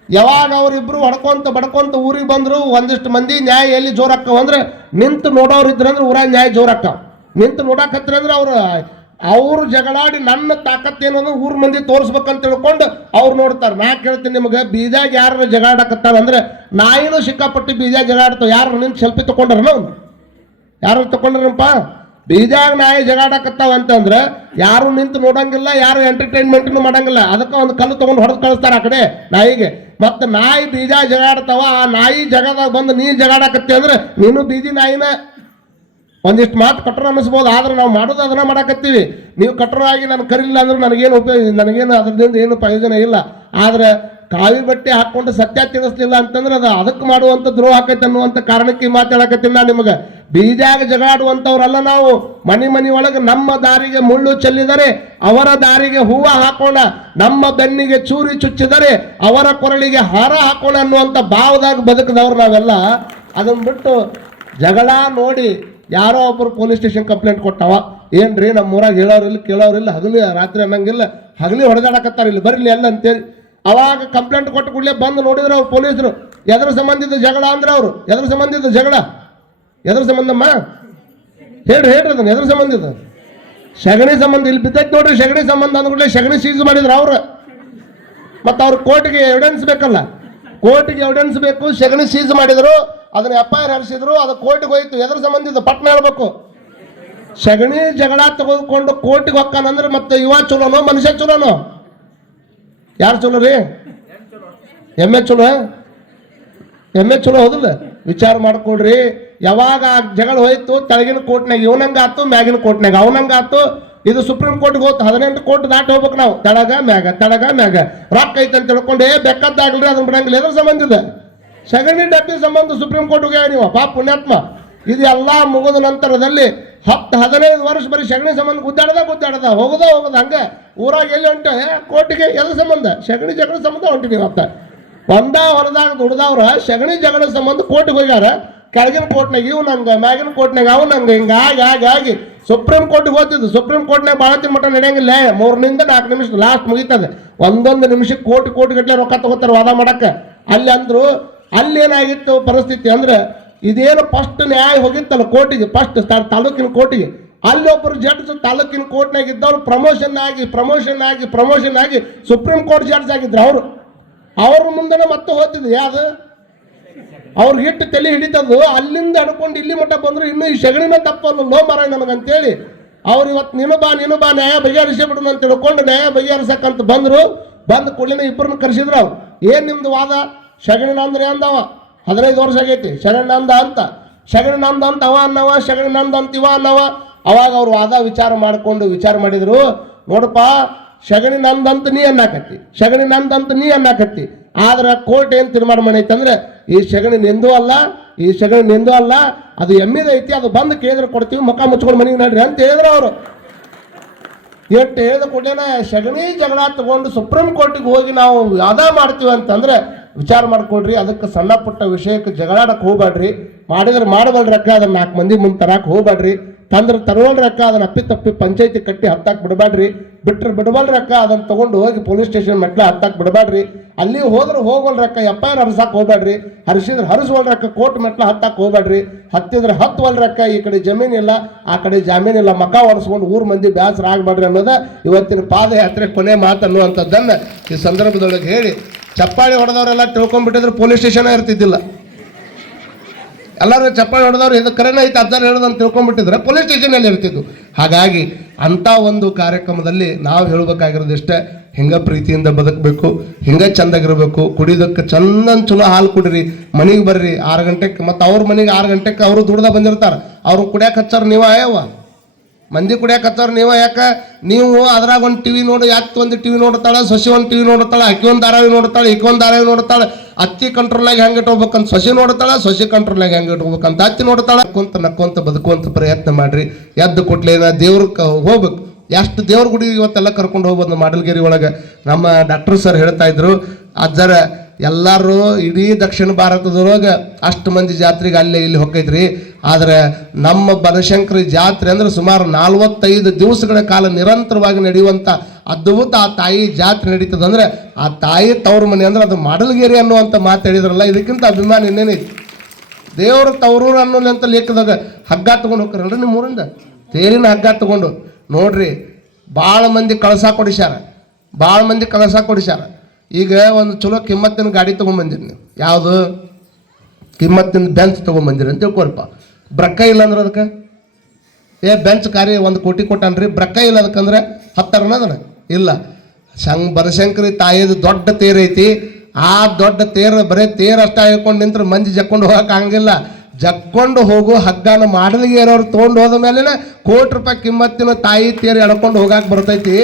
ಯಾವಾಗ ಅವರಿಬ್ರು ಹೊಡ್ಕೊಂತ ಬಡ್ಕೊಂತ ಊರಿಗೆ ಬಂದ್ರು, ಒಂದಿಷ್ಟು ಮಂದಿ ನ್ಯಾಯ ಎಲ್ಲಿ ಜೋರಾಕ್ಕವ ಅಂದ್ರೆ ನಿಂತು ನೋಡೋರು ಇದ್ರಂದ್ರೆ ಊರಾಗ ನ್ಯಾಯ ಜೋರಕ್ಕ ನಿಂತು ನೋಡಕತ್ರ ಅಂದ್ರೆ ಅವ್ರು ಅವ್ರು ಜಗಳಾಡಿ ನನ್ನ ತಾಕತ್ತೇನು ಅಂದ್ರೆ ಊರ್ ಮಂದಿ ತೋರಿಸ್ಬೇಕಂತ ತಿಳ್ಕೊಂಡು ಅವ್ರು ನೋಡ್ತಾರೆ. ನಾ ಕೇಳ್ತೀನಿ ನಿಮಗೆ ಬೀಜಾಗ ಯಾರು ಜಗಳಾಡಕತ್ತಾರ ಅಂದ್ರೆ ನಾಯಿನೂ ಸಿಕ್ಕಾಪಟ್ಟಿ ಬೀಜ ಜಗಳಾಡ್ತಾವ ಯಾರು ನಿನ್ ಸೆಲ್ಫಿ ತಗೊಂಡ್ರನ ಯಾರು ತಗೊಂಡ್ರಪ್ಪ ಬೀಜಾಗ ನಾಯಿ ಜಗಾಡಕತ್ತಾವ ಅಂತಂದ್ರೆ ಯಾರು ನಿಂತು ನೋಡಂಗಿಲ್ಲ, ಯಾರು ಎಂಟರ್ಟೈನ್ಮೆಂಟ್ನು ಮಾಡಂಗಿಲ್ಲ. ಅದಕ್ಕೆ ಒಂದು ಕಲ್ಲು ತಗೊಂಡು ಹೊಡೆದು ಕಳಿಸ್ತಾರೆ ಆ ಕಡೆ ನಾಯಿಗೆ. ಮತ್ತು ನಾಯಿ ಬೀಜ ಜಗಾಡ್ತಾವ, ಆ ನಾಯಿ ಜಗದಾಗ ಬಂದು ನೀ ಜಗಾಡಕತ್ತೆ ಅಂದ್ರೆ ನೀನು ಬೀಜಿ ನಾಯಿನ ಒಂದಿಷ್ಟು ಮಾತು ಕಟ್ಟರ ಅನ್ನಿಸ್ಬೋದು, ಆದ್ರೆ ನಾವು ಮಾಡೋದು ಅದನ್ನ ಮಾಡಕತ್ತೀವಿ. ನೀವು ಕಟ್ಟರಾಗಿ ನಾನು ಕರೀಲಿಲ್ಲ ಅಂದ್ರೆ ನನಗೇನು ಉಪಯೋಗ, ನನಗೇನು ಅದರಿಂದ ಏನು ಪ್ರಯೋಜನ ಇಲ್ಲ. ಆದ್ರೆ ಕಾವಿ ಬಟ್ಟೆ ಹಾಕ್ಕೊಂಡು ಸತ್ಯ ತಿಳಿಸ್ಲಿಲ್ಲ ಅಂತಂದ್ರೆ ಅದು ಅದಕ್ಕೆ ಮಾಡುವಂಥ ದ್ರೋಹ ಆಕೈತೆ ಅನ್ನುವಂಥ ಕಾರಣಕ್ಕೆ ಮಾತಾಡಕತ್ತೀನಿ ನಾನು ನಿಮಗೆ. ಬೀಜಾಗ ಜಗಾಡುವಂಥವ್ರಲ್ಲ ನಾವು, ಮನೆ ಮನೆ ಒಳಗೆ ನಮ್ಮ ದಾರಿಗೆ ಮುಳ್ಳು ಚೆಲ್ಲಿದರೆ ಅವರ ದಾರಿಗೆ ಹೂವು ಹಾಕೋಣ, ನಮ್ಮ ಬೆನ್ನಿಗೆ ಚೂರಿ ಚುಚ್ಚಿದರೆ ಅವರ ಕೊರಳಿಗೆ ಹಾರ ಹಾಕೋಣ ಅನ್ನುವಂಥ ಭಾವದಾಗ ಬದುಕಿದವ್ರು ನಾವೆಲ್ಲ. ಅದನ್ನು ಬಿಟ್ಟು ಜಗಳ ನೋಡಿ ಯಾರೋ ಒಬ್ಬರು ಪೊಲೀಸ್ ಸ್ಟೇಷನ್ ಕಂಪ್ಲೇಂಟ್ ಕೊಟ್ಟವ, ಏನ್ರಿ ನಮ್ಮ ಊರಾಗ ಹೇಳೋರಿಲ್ಲ, ಕೇಳೋರಿಲ್ಲ, ಹಗಲಿ ರಾತ್ರಿ ಅನ್ನಂಗಿಲ್ಲ, ಹಗಲಿ ಹೊಡೆದಾಡಕತ್ತಾರ, ಇಲ್ಲಿ ಬರಲಿ ಎಲ್ಲ ಅಂತೇಳಿ. ಅವಾಗ ಕಂಪ್ಲೇಂಟ್ ಕೊಟ್ಟು ಕೂಡಲೇ ಬಂದು ನೋಡಿದ್ರು ಅವ್ರು ಪೊಲೀಸರು. ಎದ್ರ ಸಂಬಂಧಿತ ಜಗಳ ಅಂದ್ರೆ ಅವರು, ಎದ್ರ ಸಂಬಂಧಿತ ಜಗಳ. ಎದ್ರ ಸಂಬಂಧಮ್ಮ? ಹೇಳ್ರಿ ಹೇಳ್ರಿ ಅದನ್ನ, ಎದ್ರ ಸಂಬಂಧಿತ. ಸಗಣಿ ಸಂಬಂಧ, ಇಲ್ಲಿ ಬಿದ್ದೈತೆ ನೋಡ್ರಿ, ಸಗಣಿ ಸಂಬಂಧ ಅಂದ್ಕೂಡಲೇ ಸಗಣಿ ಸೀಸ್ ಮಾಡಿದ್ರು ಅವ್ರು. ಮತ್ತು ಅವ್ರ ಕೋರ್ಟ್ಗೆ ಎವಿಡೆನ್ಸ್ ಬೇಕಲ್ಲ. ಕೋರ್ಟ್ಗೆ ಎವಿಡೆನ್ಸ್ ಬೇಕು, ಸಗಣಿ ಸೀಸ್ ಮಾಡಿದ್ರು. ಅದನ್ನ ಎಫ್ ಐ ಆರ್ ಹರಿಸಿದ್ರು ಅದು ಕೋರ್ಟ್ಗೆ ಹೋಯ್ತು. ಎದ್ರ ಸಂಬಂಧಿತ ಪಟ್ನ ಹೇಳ್ಬೇಕು. ಸಗಣಿ ಜಗಳ ತೆಗೆದುಕೊಂಡು ಕೋರ್ಟ್ಗೆ ಹೊಕ್ಕಾನಂದ್ರೆ ಮತ್ತೆ ಯುವ ಚಲೋನೋ, ಮನುಷ್ಯ ಚಲೋನೋ? ಯಾರು ಚಲೋ ರೀ? ಎಮ್ಮೆ ಚಲೋ? ಎಮ್ಮೆ ಚಲೋ ಹೌದಿಲ್ಲ? ವಿಚಾರ ಮಾಡ್ಕೊಡ್ರಿ ಯಾವಾಗ ಜಗಳ ಹೋಯ್ತು, ತೆಳಗಿನ ಕೋರ್ಟ್ನಾಗ ಇವನಂಗಾತು ಮ್ಯಾಗಿನ ಕೋರ್ಟ್ನಾಗ ಅವನಂಗಾತು ಇದು ಸುಪ್ರೀಂ ಕೋರ್ಟ್ಗೆ ಹೋಗ್ತು ಹದಿನೆಂಟು ಕೋರ್ಟ್ ದಾಟಿ ಹೋಗ್ಬೇಕು ನಾವು. ತೆಳಗ, ಮ್ಯಾಗ ತೆಳಗ, ಮ್ಯಾಗ. ರೊಕ್ಕ ಐತೆ ಅಂತ ತಿಳ್ಕೊಂಡು, ಏ ಅದನ್ನ ಬಿಡಂಗಿಲ್ಲ. ಎದ್ರ ಸಂಬಂಧ ಇದೆ? ಸಗಣಿ ಡಬ್ಬಿ ಸಂಬಂಧ ಸುಪ್ರೀಂ ಕೋರ್ಟ್ ಹೋಗ್ಯಾವ ನೀವು, ಪಾಪ ಪುಣ್ಯಾತ್ಮ. ಇದೆಲ್ಲ ಮುಗಿದ ನಂತರದಲ್ಲಿ ಹತ್ತು ಹದಿನೈದು ವರ್ಷ ಬರೀ ಸಗಣಿ ಸಂಬಂಧ ಗುದ್ದಾಡದ ಗುದ್ದಾಡದ. ಹೋಗದ ಹೋಗದ. ಹಂಗೆ ಊರಾಗ ಎಲ್ಲಿ ಹೊಂಟ ಕೋರ್ಟಿಗೆ ಎಲ್ಲ ಸಂಬಂಧ? ಸಗಣಿ ಜಗಳ ಸಂಬಂಧ ಹೊಂಟಿವಿ ಮತ್ತೆ ಒಂದ ಹೊರದಾಗ ದುಡ್ದವ್ರ ಸಗಣಿ ಜಗಳ ಸಂಬಂಧ ಕೋರ್ಟ್ಗೆ ಹೋಗ್ಯಾರ. ಕೆಳಗಿನ ಕೋರ್ಟ್ನಾಗ ಇವು ನಂಗ, ಮ್ಯಾಗಿನ ಕೋರ್ಟ್ನಾಗ ಅವು ನಂಗ. ಹಿಂಗಾಗಿ ಆಗಿ ಸುಪ್ರೀಂ ಕೋರ್ಟ್ಗೆ ಹೋಗ್ತಿದ್ದು. ಸುಪ್ರೀಂ ಕೋರ್ಟ್ನಾಗ ಭಾಳ ಮಟ್ಟ ನಡೆಯಂಗಿಲ್ಲ. ಮೂರನಿಂದ ನಾಲ್ಕು ನಿಮಿಷ ಲಾಸ್ಟ್ ಮುಗೀತದೆ. ಒಂದೊಂದು ನಿಮಿಷಕ್ಕೆ ಕೋಟಿ ಕೋಟಿ ಗಟ್ಟಲೆ ರೊಕ್ಕ ತಗೋತಾರೆ ವಾದ ಮಾಡಕ್ಕೆ. ಅಲ್ಲಿ ಅಂದ್ರು ಅಲ್ಲಿ ಏನಾಗಿತ್ತು ಪರಿಸ್ಥಿತಿ ಅಂದ್ರೆ ಇದೇನು ಫಸ್ಟ್ ನ್ಯಾಯ ಹೋಗಿತ್ತಲ್ಲ ಕೋರ್ಟಿಗೆ ಫಸ್ಟ್ ತಾಲೂಕಿನ ಕೋರ್ಟಿಗೆ. ಅಲ್ಲಿ ಒಬ್ಬರು ಜಡ್ಜ್ ತಾಲೂಕಿನ ಕೋರ್ಟ್ನಾಗ ಇದ್ದವ್ರು ಪ್ರಮೋಷನ್ ಆಗಿ ಪ್ರಮೋಷನ್ ಆಗಿ ಪ್ರಮೋಷನ್ ಆಗಿ ಸುಪ್ರೀಂ ಕೋರ್ಟ್ ಜಡ್ಜ್ ಆಗಿದ್ರು ಅವರು. ಅವ್ರ ಮುಂದೆ ಮತ್ತೆ ಹೋಗ್ತಿದ್ರು. ಯಾವ್ದು? ಅವ್ರಿಗೆ ಹಿಟ್ಟು ತಲೆ ಹಿಡಿತದ್ದು ಅಲ್ಲಿಂದ ಅಡ್ಕೊಂಡು ಇಲ್ಲಿ ಮಟ್ಟ ಬಂದ್ರು. ಇನ್ನೂ ಈ ಸಗಣಿನ ತಪ್ಪಲ್ಲ ಲೋ ಮರ ನನಗಂತೇಳಿ. ಅವ್ರು ಇವತ್ತು ನೀನು ಬಾ ನೀನು ಬಾ, ನ್ಯಾಯ ಬಗೆಹರಿಸಿ ಅಂತ ತಿಳ್ಕೊಂಡು ನ್ಯಾಯ ಬಗೆಹರಿಸಕ್ಕಂತ ಬಂದ್ರು. ಬಂದ ಕೂಡಲೇ ಇಬ್ಬರನ್ನ ಕರೆಸಿದ್ರು ಅವ್ರು. ಏನ್ ನಿಮ್ದು ವಾದ? ಸಗಣಿ ಅಂದ್ರೆ ಅಂದವ. ಹದಿನೈದು ವರ್ಷ ಆಗೈತಿ. ಸಗಣಿ ನಂದ ಅಂತ. ಸಗಣಿ ನಂದ ಅಂತ ಅವ ಅನ್ನವ ಸಗಣಿ ನಂದ ಅಂತ ಇವ ಅನ್ನವ. ಅವಾಗ ಅವ್ರು ವಾದ ವಿಚಾರ ಮಾಡಿಕೊಂಡು ವಿಚಾರ ಮಾಡಿದ್ರು. ನೋಡಪ್ಪ ಸಗಣಿ ನಂದಂತ ನೀ ಅನ್ನಾಕತ್ತಿ. ಸಗಣಿ ನಂದಂತ ನೀ ಅನ್ನಾಕತ್ತಿ. ಆದ್ರೆ ಕೋರ್ಟ್ ಏನು ತೀರ್ಮಾನ ಮಾಡೈತೆ ಅಂದ್ರೆ, ಈ ಸಗಣಿ ನಿಂದು ಅಲ್ಲ, ಈ ಸಗಣಿ ನಿಂದು ಅಲ್ಲ, ಅದು ಎಮ್ಮಿದ ಐತಿ, ಅದು ಬಂದು ಕೇಳಿದ್ರೆ ಕೊಡ್ತೀವಿ, ಮುಖ ಮುಚ್ಕೊಂಡು ಮನೆಗೆ ನಡ್ರಿ ಅಂತ ಹೇಳಿದ್ರು ಅವರು. ಎಟ್ಟು ಹೇಳಿದ ಕೂಡಲೇ ಸಗಣಿ ಜಗಳ ತಗೊಂಡು ಸುಪ್ರೀಂ ಕೋರ್ಟಿಗೆ ಹೋಗಿ ನಾವು ವಾದ ಮಾಡ್ತೀವಿ ಅಂತಂದ್ರೆ ವಿಚಾರ ಮಾಡ್ಕೊಳ್ರಿ, ಅದಕ್ಕೆ ಸಣ್ಣ ಪುಟ್ಟ ವಿಷಯಕ್ಕೆ ಜಗಳಾಡಕ್ಕೆ ಹೋಗ್ಬೇಡ್ರಿ ಮಾಡಿದ್ರೆ ಮಾಡಬಲ್ರಿ ಅಕ್ಕ ಅದನ್ನ ನಾಲ್ಕು ಮಂದಿ ಮುಂದೆ ತರಕ್ಕೆ ಹೋಗ್ಬೇಡ್ರಿ ತಂದ್ರೆ ತರವಲ್ರಿ ಅಕ್ಕ ಅದನ್ನ ಅಪ್ಪಿ ತಪ್ಪಿ ಪಂಚಾಯತಿ ಕಟ್ಟಿ ಹತ್ತಾಕ್ ಬಿಡಬೇಡ್ರಿ ಬಿಟ್ರೆ ಬಿಡಬಲ್ರಿ ಅಕ್ಕ ಅದನ್ನ ತಗೊಂಡು ಹೋಗಿ ಪೊಲೀಸ್ ಸ್ಟೇಷನ್ ಮೆಟ್ಲ ಹತ್ತಾಕ್ ಬಿಡಬೇಡ್ರಿ ಅಲ್ಲಿ ಹೋದ್ರೆ ಹೋಗಲ್ರಿ ಅಕ್ಕ ಎಫ್ ಐ ಆರ್ ಹೋಗ್ಬೇಡ್ರಿ ಹರಿಸಿದ್ರೆ ಹರಿಸುವಲ್ರಿ ಅಕ್ಕ ಕೋರ್ಟ್ ಮೆಟ್ಲ ಹತ್ತಾಕ್ ಹೋಗ್ಬೇಡ್ರಿ ಹತ್ತಿದ್ರೆ ಹತ್ತುವಲ್ರಿ ಅಕ್ಕ ಈ ಕಡೆ ಜಮೀನಿಲ್ಲ ಆ ಕಡೆ ಜಾಮೀನಿಲ್ಲ ಮಕ ಒರೆಸ್ಕೊಂಡು ಊರು ಮಂದಿ ಬ್ಯಾಸರ ಆಗ್ಬೇಡ್ರಿ ಅನ್ನೋದ ಇವತ್ತಿನ ಪಾದಯಾತ್ರೆ ಕೊನೆ ಮಾತು ಅನ್ನುವಂಥದ್ದನ್ನ ಈ ಸಂದರ್ಭದೊಳಗೆ ಹೇಳಿ. ಚಪ್ಪಾಳಿ ಹೊಡೆದವರೆಲ್ಲ ತಿಳ್ಕೊಂಡ್ಬಿಟ್ಟಿದ್ರೆ ಪೊಲೀಸ್ ಸ್ಟೇಷನ್ ಇರ್ತಿದ್ದಿಲ್ಲ. ಎಲ್ಲರೂ ಚಪ್ಪಾಳಿ ಹೊಡೆದವ್ರು ಇದು ಕರೆನೇ ಐತೆ ಅಜ್ಜಾರು ಹೇಳೋದು ಅಂತ ತಿಳ್ಕೊಂಡ್ಬಿಟ್ಟಿದ್ರೆ ಪೊಲೀಸ್ ಸ್ಟೇಷನಲ್ಲಿ ಇರ್ತಿದ್ದು. ಹಾಗಾಗಿ ಅಂಥ ಒಂದು ಕಾರ್ಯಕ್ರಮದಲ್ಲಿ ನಾವು ಹೇಳಬೇಕಾಗಿರೋದಿಷ್ಟೇ ಹಿಂಗೆ ಪ್ರೀತಿಯಿಂದ ಬದುಕಬೇಕು, ಹಿಂಗೆ ಚಂದಾಗಿರಬೇಕು, ಕುಡಿಯೋದಕ್ಕೆ ಚಂದನ್ ಚಲೋ ಹಾಲು ಕುಡಿರಿ, ಮನೆಗೆ ಬರ್ರಿ, ಆರು ಗಂಟೆಗೆ ಮತ್ತು ಅವ್ರ ಮನೆಗೆ ಆರು ಗಂಟೆಗೆ ಅವರು ದುಡ್ದ ಬಂದಿರ್ತಾರೆ, ಅವ್ರು ಕುಡಿಯಕ್ಕೆ ಹಚ್ಚಾರ ನೀವು ಆಯವ ಮಂದಿ ಕುಡಿಯಕ್ಕೆ ಹತ್ತವ್ರು ನೀವು ಯಾಕೆ? ನೀವು ಅದ್ರಾಗ ಒಂದು ಟಿವಿ ನೋಡಿ, ಯಾಕೆ ಒಂದು ಟಿವಿ ನೋಡ್ತಾಳೆ? ಸೊಸಿ ಒಂದು ಟಿವಿ ನೋಡ್ತಾಳೆ, ಅಕ್ಕಿ ಒಂದು ಧಾರಾವಿ ನೋಡ್ತಾಳೆ ಇಕ್ಕಿ ಒಂದು ಧಾರಾವಿ ನೋಡ್ತಾಳೆ, ಅತ್ತಿ ಕಂಟ್ರೋಲಾಗಿ ಹೆಂಗೆ ಇಟ್ಕೋಬೇಕಂತ ಸೊಸಿ ನೋಡ್ತಾಳೆ, ಸೊಸಿ ಕಂಟ್ರೋಲಾಗಿ ಹೆಂಗೆ ಇಟ್ಕೋಬೇಕಂತ ಅತ್ತಿ ನೋಡ್ತಾಳೆ. ಕುಂತ ನಕ್ಕೊಂತ ಬದುಕುವಂತ ಪ್ರಯತ್ನ ಮಾಡ್ರಿ, ಎದ್ದು ಕೊಟ್ಲೆ ನಾ ದೇವ್ರ ಕ, ಹೋಗ್ಬೇಕು. ಎಷ್ಟು ದೇವ್ರ ಗುಡಿ ಇವತ್ತೆಲ್ಲ ಕರ್ಕೊಂಡು ಹೋಗ್ಬೋದು ಮಾಡಲ್ಗೇರಿ ಒಳಗೆ. ನಮ್ಮ ಡಾಕ್ಟರ್ ಸರ್ ಹೇಳ್ತಾ ಇದ್ರು, ಅಜ್ಜರ ಎಲ್ಲರೂ ಇಡೀ ದಕ್ಷಿಣ ಭಾರತದೊಳಗೆ ಅಷ್ಟು ಮಂದಿ ಜಾತ್ರೆಗೆ ಅಲ್ಲೇ ಇಲ್ಲಿ ಹೊಕ್ಕೈತ್ರಿ. ಆದರೆ ನಮ್ಮ ಬನಶಂಕರಿ ಜಾತ್ರೆ ಅಂದ್ರೆ ಸುಮಾರು ನಲ್ವತ್ತೈದು ದಿವಸಗಳ ಕಾಲ ನಿರಂತರವಾಗಿ ನಡೆಯುವಂಥ ಅದ್ಭುತ ಆ ತಾಯಿ ಜಾತ್ರೆ ನಡೀತದೆ ಅಂದರೆ ಆ ತಾಯಿ ತವ್ರ ಮನೆ ಅಂದ್ರೆ ಅದು ಮಾಡಲ್ಗೇರಿ ಅನ್ನುವಂಥ ಮಾತು ಹೇಳಿದ್ರಲ್ಲ, ಇದಕ್ಕಿಂತ ಅಭಿಮಾನ ಇನ್ನೇನೈತಿ? ದೇವ್ರ ತವರೂರು ಅಂತ ಲೇಖದಾಗ ಹಗ್ಗ ತಗೊಂಡು ಹೋಗ್ತಾರಲ್ರಿ ನಿಮ್ಮ ಊರಿಂದ? ತೇರಿನ ಹಗ್ಗ ತಗೊಂಡು. ನೋಡ್ರಿ ಭಾಳ ಮಂದಿ ಕಳಸ ಕೊಡಿಸ್ಯಾರ. ಭಾಳ ಮಂದಿ ಕಳಸ ಕೊಡಿಸ್ಯಾರ. ಈಗ ಒಂದು ಚಲೋ ಕಿಮ್ಮತ್ತಿನ ಗಾಡಿ ತೊಗೊಂಬಂದಿರಿ ನೀವು. ಯಾವುದು? ಕಿಮ್ಮತ್ತಿನ ಬೆಂಚ್ ತೊಗೊಂಬಂದಿರಿ ಅಂತ ತಿಳ್ಕೊರಪ್ಪ. ಬ್ರಕ್ಕ ಇಲ್ಲ ಅಂದ್ರೆ ಅದಕ್ಕೆ? ಏ ಬೆಂಚ್ ಕಾರ್ಯ ಒಂದು ಕೋಟಿ ಕೊಟ್ಟಾನ್ರಿ. ಬ್ರಕ್ಕ ಇಲ್ಲ ಅದಕ್ಕಂದ್ರೆ ಹತ್ತಾರನ ಅದನ್ನ ಇಲ್ಲ. ಶಂಗ್ ಬನಶಂಕರಿ ತಾಯಿದು ದೊಡ್ಡ ತೇರ್ ಐತಿ. ಆ ದೊಡ್ಡ ತೇರ್ ಬರೀ ತೇರ್ ಅಷ್ಟ ಹೇಳ್ಕೊಂಡು ನಿಂತ್ರೆ ಮಂದಿ ಜಕ್ಕೊಂಡು ಹೋಗಕ್ಕೆ ಹಂಗಿಲ್ಲ ಜಕ್ಕೊಂಡು ಹೋಗು ಹಗ್ಗನ ಮಾಡಲಿಗೆ ಇರೋರು ತೊಗೊಂಡು ಹೋದ ಮೇಲೆ ಕೋಟಿ ರೂಪಾಯಿ ಕಿಮ್ಮತ್ತಿನ ತಾಯಿ ತೇರು ಎಳ್ಕೊಂಡು ಹೋಗಕ್ಕೆ ಬರ್ತೈತಿ.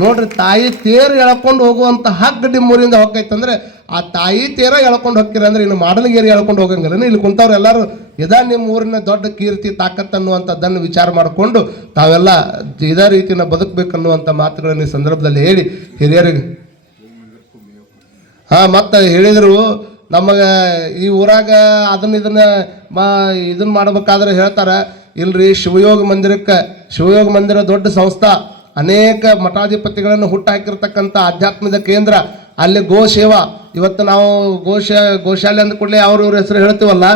ನೋಡ್ರಿ, ತಾಯಿ ತೇರು ಎಳ್ಕೊಂಡು ಹೋಗುವಂತ ಹಗ್ಗ ಮೂರಿಂದ ಹೊಕ್ಕೈತಂದ್ರೆ ಆ ತಾಯಿ ತೇರ ಎಳ್ಕೊಂಡು ಹೋಗ್ತೀರ ಅಂದ್ರೆ ಇನ್ನು ಮಾಡಲಗೇರಿ ಎಳ್ಕೊಂಡು ಹೋಗಂಗಿಲ್ಲ ಇಲ್ಲಿ ಕುಂತವ್ರು ಎಲ್ಲರೂ, ಇದಾ ನಿಮ್ಮ ಊರಿನ ದೊಡ್ಡ ಕೀರ್ತಿ, ತಾಕತ್ ಅನ್ನುವಂಥದ್ದನ್ನು ವಿಚಾರ ಮಾಡಿಕೊಂಡು ತಾವೆಲ್ಲ ಇದೇ ರೀತಿನ ಬದುಕಬೇಕನ್ನುವಂಥ ಮಾತುಗಳನ್ನು ಈ ಸಂದರ್ಭದಲ್ಲಿ ಹೇಳಿ, ಹಿರಿಯರಿಗೆ. ಹಾಂ, ಮತ್ತೆ ಹೇಳಿದರು, ನಮಗೆ ಈ ಊರಾಗ ಅದನ್ನ ಇದನ್ನ ಮಾ ಇದನ್ನ ಮಾಡ್ಬೇಕಾದ್ರೆ ಹೇಳ್ತಾರೆ, ಇಲ್ರಿ ಶಿವಯೋಗ ಮಂದಿರಕ್ಕೆ, ಶಿವಯೋಗ ಮಂದಿರ ದೊಡ್ಡ ಸಂಸ್ಥಾ. ಅನೇಕ ಮಠಾಧಿಪತಿಗಳನ್ನು ಹುಟ್ಟಾಕಿರ್ತಕ್ಕಂಥ ಆಧ್ಯಾತ್ಮದ ಕೇಂದ್ರ, ಅಲ್ಲಿ ಗೋ ಸೇವಾ. ಇವತ್ತು ನಾವು ಗೋಶ, ಗೋಶಾಲೆ ಅಂದ ಕೂಡಲೇ ಅವ್ರ ಇವ್ರ ಹೆಸರು ಹೇಳ್ತೀವಲ್ಲ,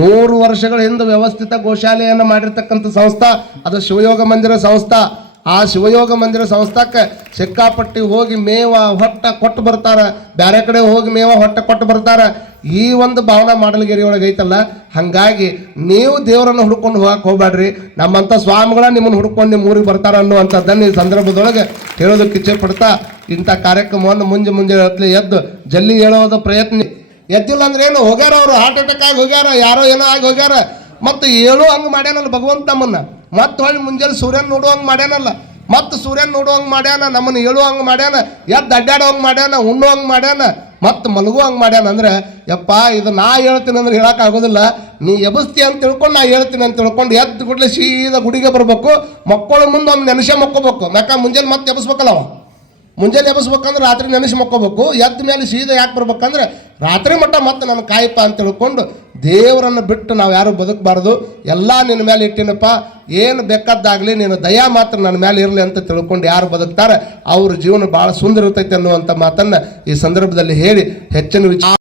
ನೂರು ವರ್ಷಗಳ ಹಿಂದೆ ವ್ಯವಸ್ಥಿತ ಗೋಶಾಲೆಯನ್ನು ಮಾಡಿರ್ತಕ್ಕಂಥ ಸಂಸ್ಥಾ, ಅದು ಶಿವಯೋಗ ಮಂದಿರ ಸಂಸ್ಥಾ. ಆ ಶಿವಯೋಗ ಮಂದಿರ ಸಂಸ್ಥಾಕ್ಕೆ ಸಿಕ್ಕಾಪಟ್ಟಿ ಹೋಗಿ ಮೇವ ಹೊಟ್ಟ ಕೊಟ್ಟು ಬರ್ತಾರೆ. ಬೇರೆ ಕಡೆ ಹೋಗಿ ಮೇವ ಹೊಟ್ಟ ಕೊಟ್ಟು ಬರ್ತಾರೆ. ಈ ಒಂದು ಭಾವನಾ ಮಾಡಲಗೇರಿ ಒಳಗೆ ಐತಲ್ಲ? ಹಂಗಾಗಿ ನೀವು ದೇವರನ್ನು ಹುಡ್ಕೊಂಡು ಹೋಗಕ್ಕೆ ಹೋಗ್ಬೇಡ್ರಿ ನಮ್ಮಂಥ ಸ್ವಾಮಿಗಳ ನಿಮ್ಮನ್ನು ಹುಡ್ಕೊಂಡು ನಿಮ್ಮ ಊರಿಗೆ ಬರ್ತಾರೆ ಅನ್ನುವಂಥದ್ದನ್ನು ಈ ಸಂದರ್ಭದೊಳಗೆ ಹೇಳೋದಕ್ಕೆ ಇಚ್ಛೆ ಪಡ್ತಾ ಇಂಥ ಕಾರ್ಯಕ್ರಮವನ್ನು ಮುಂಜೆ ಮುಂಜೆ ಎದ್ದು ಜಲ್ಲಿ ಹೇಳೋದು ಪ್ರಯತ್ನ. ಎದ್ದಿಲ್ಲ ಅಂದ್ರೆ ಏನು? ಹೋಗ್ಯಾರ ಅವರು. ಹಾರ್ಟ್ ಅಟ್ಯಾಕ್ ಆಗಿ ಹೋಗ್ಯಾರ, ಯಾರೋ ಏನೋ ಆಗಿ ಹೋಗ್ಯಾರ. ಮತ್ತು ಹೇಳೋ ಹಂಗೆ ಮಾಡ್ಯಾನಲ್ಲ ಭಗವಂತ ನಮ್ಮನ್ನ. ಮತ್ತೆ ಹೊಳ್ಳಿ ಮುಂಜಾನೆ ಸೂರ್ಯನ ನೋಡುವಂಗೆ ಮಾಡ್ಯಾನಲ್ಲ, ಮತ್ತೆ ಸೂರ್ಯನ ನೋಡುವಂಗೆ ಮಾಡ್ಯಾನ, ನಮ್ಮನ್ನು ಹೇಳುವಂಗೆ ಮಾಡ್ಯಾನ, ಎದ್ದು ಅಡ್ಡಾಡುವಂಗೆ ಮಾಡ್ಯಾನ, ಉಣ್ಣುವಂಗೆ ಮಾಡ್ಯಾನ, ಮತ್ತು ಮಲಗುವಂಗೆ ಮಾಡ್ಯಾನ ಅಂದ್ರೆ, ಯಪ್ಪ, ಇದು ನಾ ಹೇಳ್ತೀನಿ ಅಂದ್ರೆ ಹೇಳಕ್ ಆಗೋದಿಲ್ಲ. ನೀ ಎಬಸ್ತಿ ಅಂತ ತಿಳ್ಕೊಂಡು ನಾ ಹೇಳ್ತೀನಿ ಅಂತ ತಿಳ್ಕೊಂಡು ಎದ್ದು ಕೂಡಲೇ ಸೀದಾ ಗುಡಿಗೆ ಬರಬೇಕು, ಮಕ್ಕಳ ಮುಂದೆ ಒಂದು ನೆನಸೆ ಮಕ್ಕೋಬೇಕು. ಯಾಕ ಮುಂಜಾನೆ ಮತ್ತೆ ಎಬಸ್ಬೇಕಲ್ಲ ಅವ. ಮುಂಜಾನೆ ಎಬ್ಬಿಸ್ಬೇಕಂದ್ರೆ ರಾತ್ರಿ ನೆನೆಸಿ ಮಕ್ಕೋಬೇಕು, ಎದ್ದ ಮೇಲೆ ಸೀದಾ ಯಾಕೆ ಬರ್ಬೇಕಂದ್ರೆ ರಾತ್ರಿ ಮಟ್ಟ ಮತ್ತೆ ನನ್ನ ಕಾಯಪ್ಪ ಅಂತ ತಿಳ್ಕೊಂಡು ದೇವರನ್ನು ಬಿಟ್ಟು ನಾವು ಯಾರು ಬದುಕಬಾರ್ದು, ಎಲ್ಲ ನಿನ್ನ ಮೇಲೆ ಇಟ್ಟಿನಪ್ಪ, ಏನು ಬೇಕಾದ್ದಾಗಲಿ ನೀನು ದಯಾ ಮಾತ್ರ ನನ್ನ ಮೇಲೆ ಇರಲಿ ಅಂತ ತಿಳ್ಕೊಂಡು ಯಾರು ಬದುಕ್ತಾರೆ, ಅವ್ರ ಜೀವನ ಭಾಳ ಸುಂದರ ಇರ್ತೈತೆ ಅನ್ನುವಂಥ ಮಾತನ್ನು ಈ ಸಂದರ್ಭದಲ್ಲಿ ಹೇಳಿ ಹೆಚ್ಚಿನ ವಿಚಾರ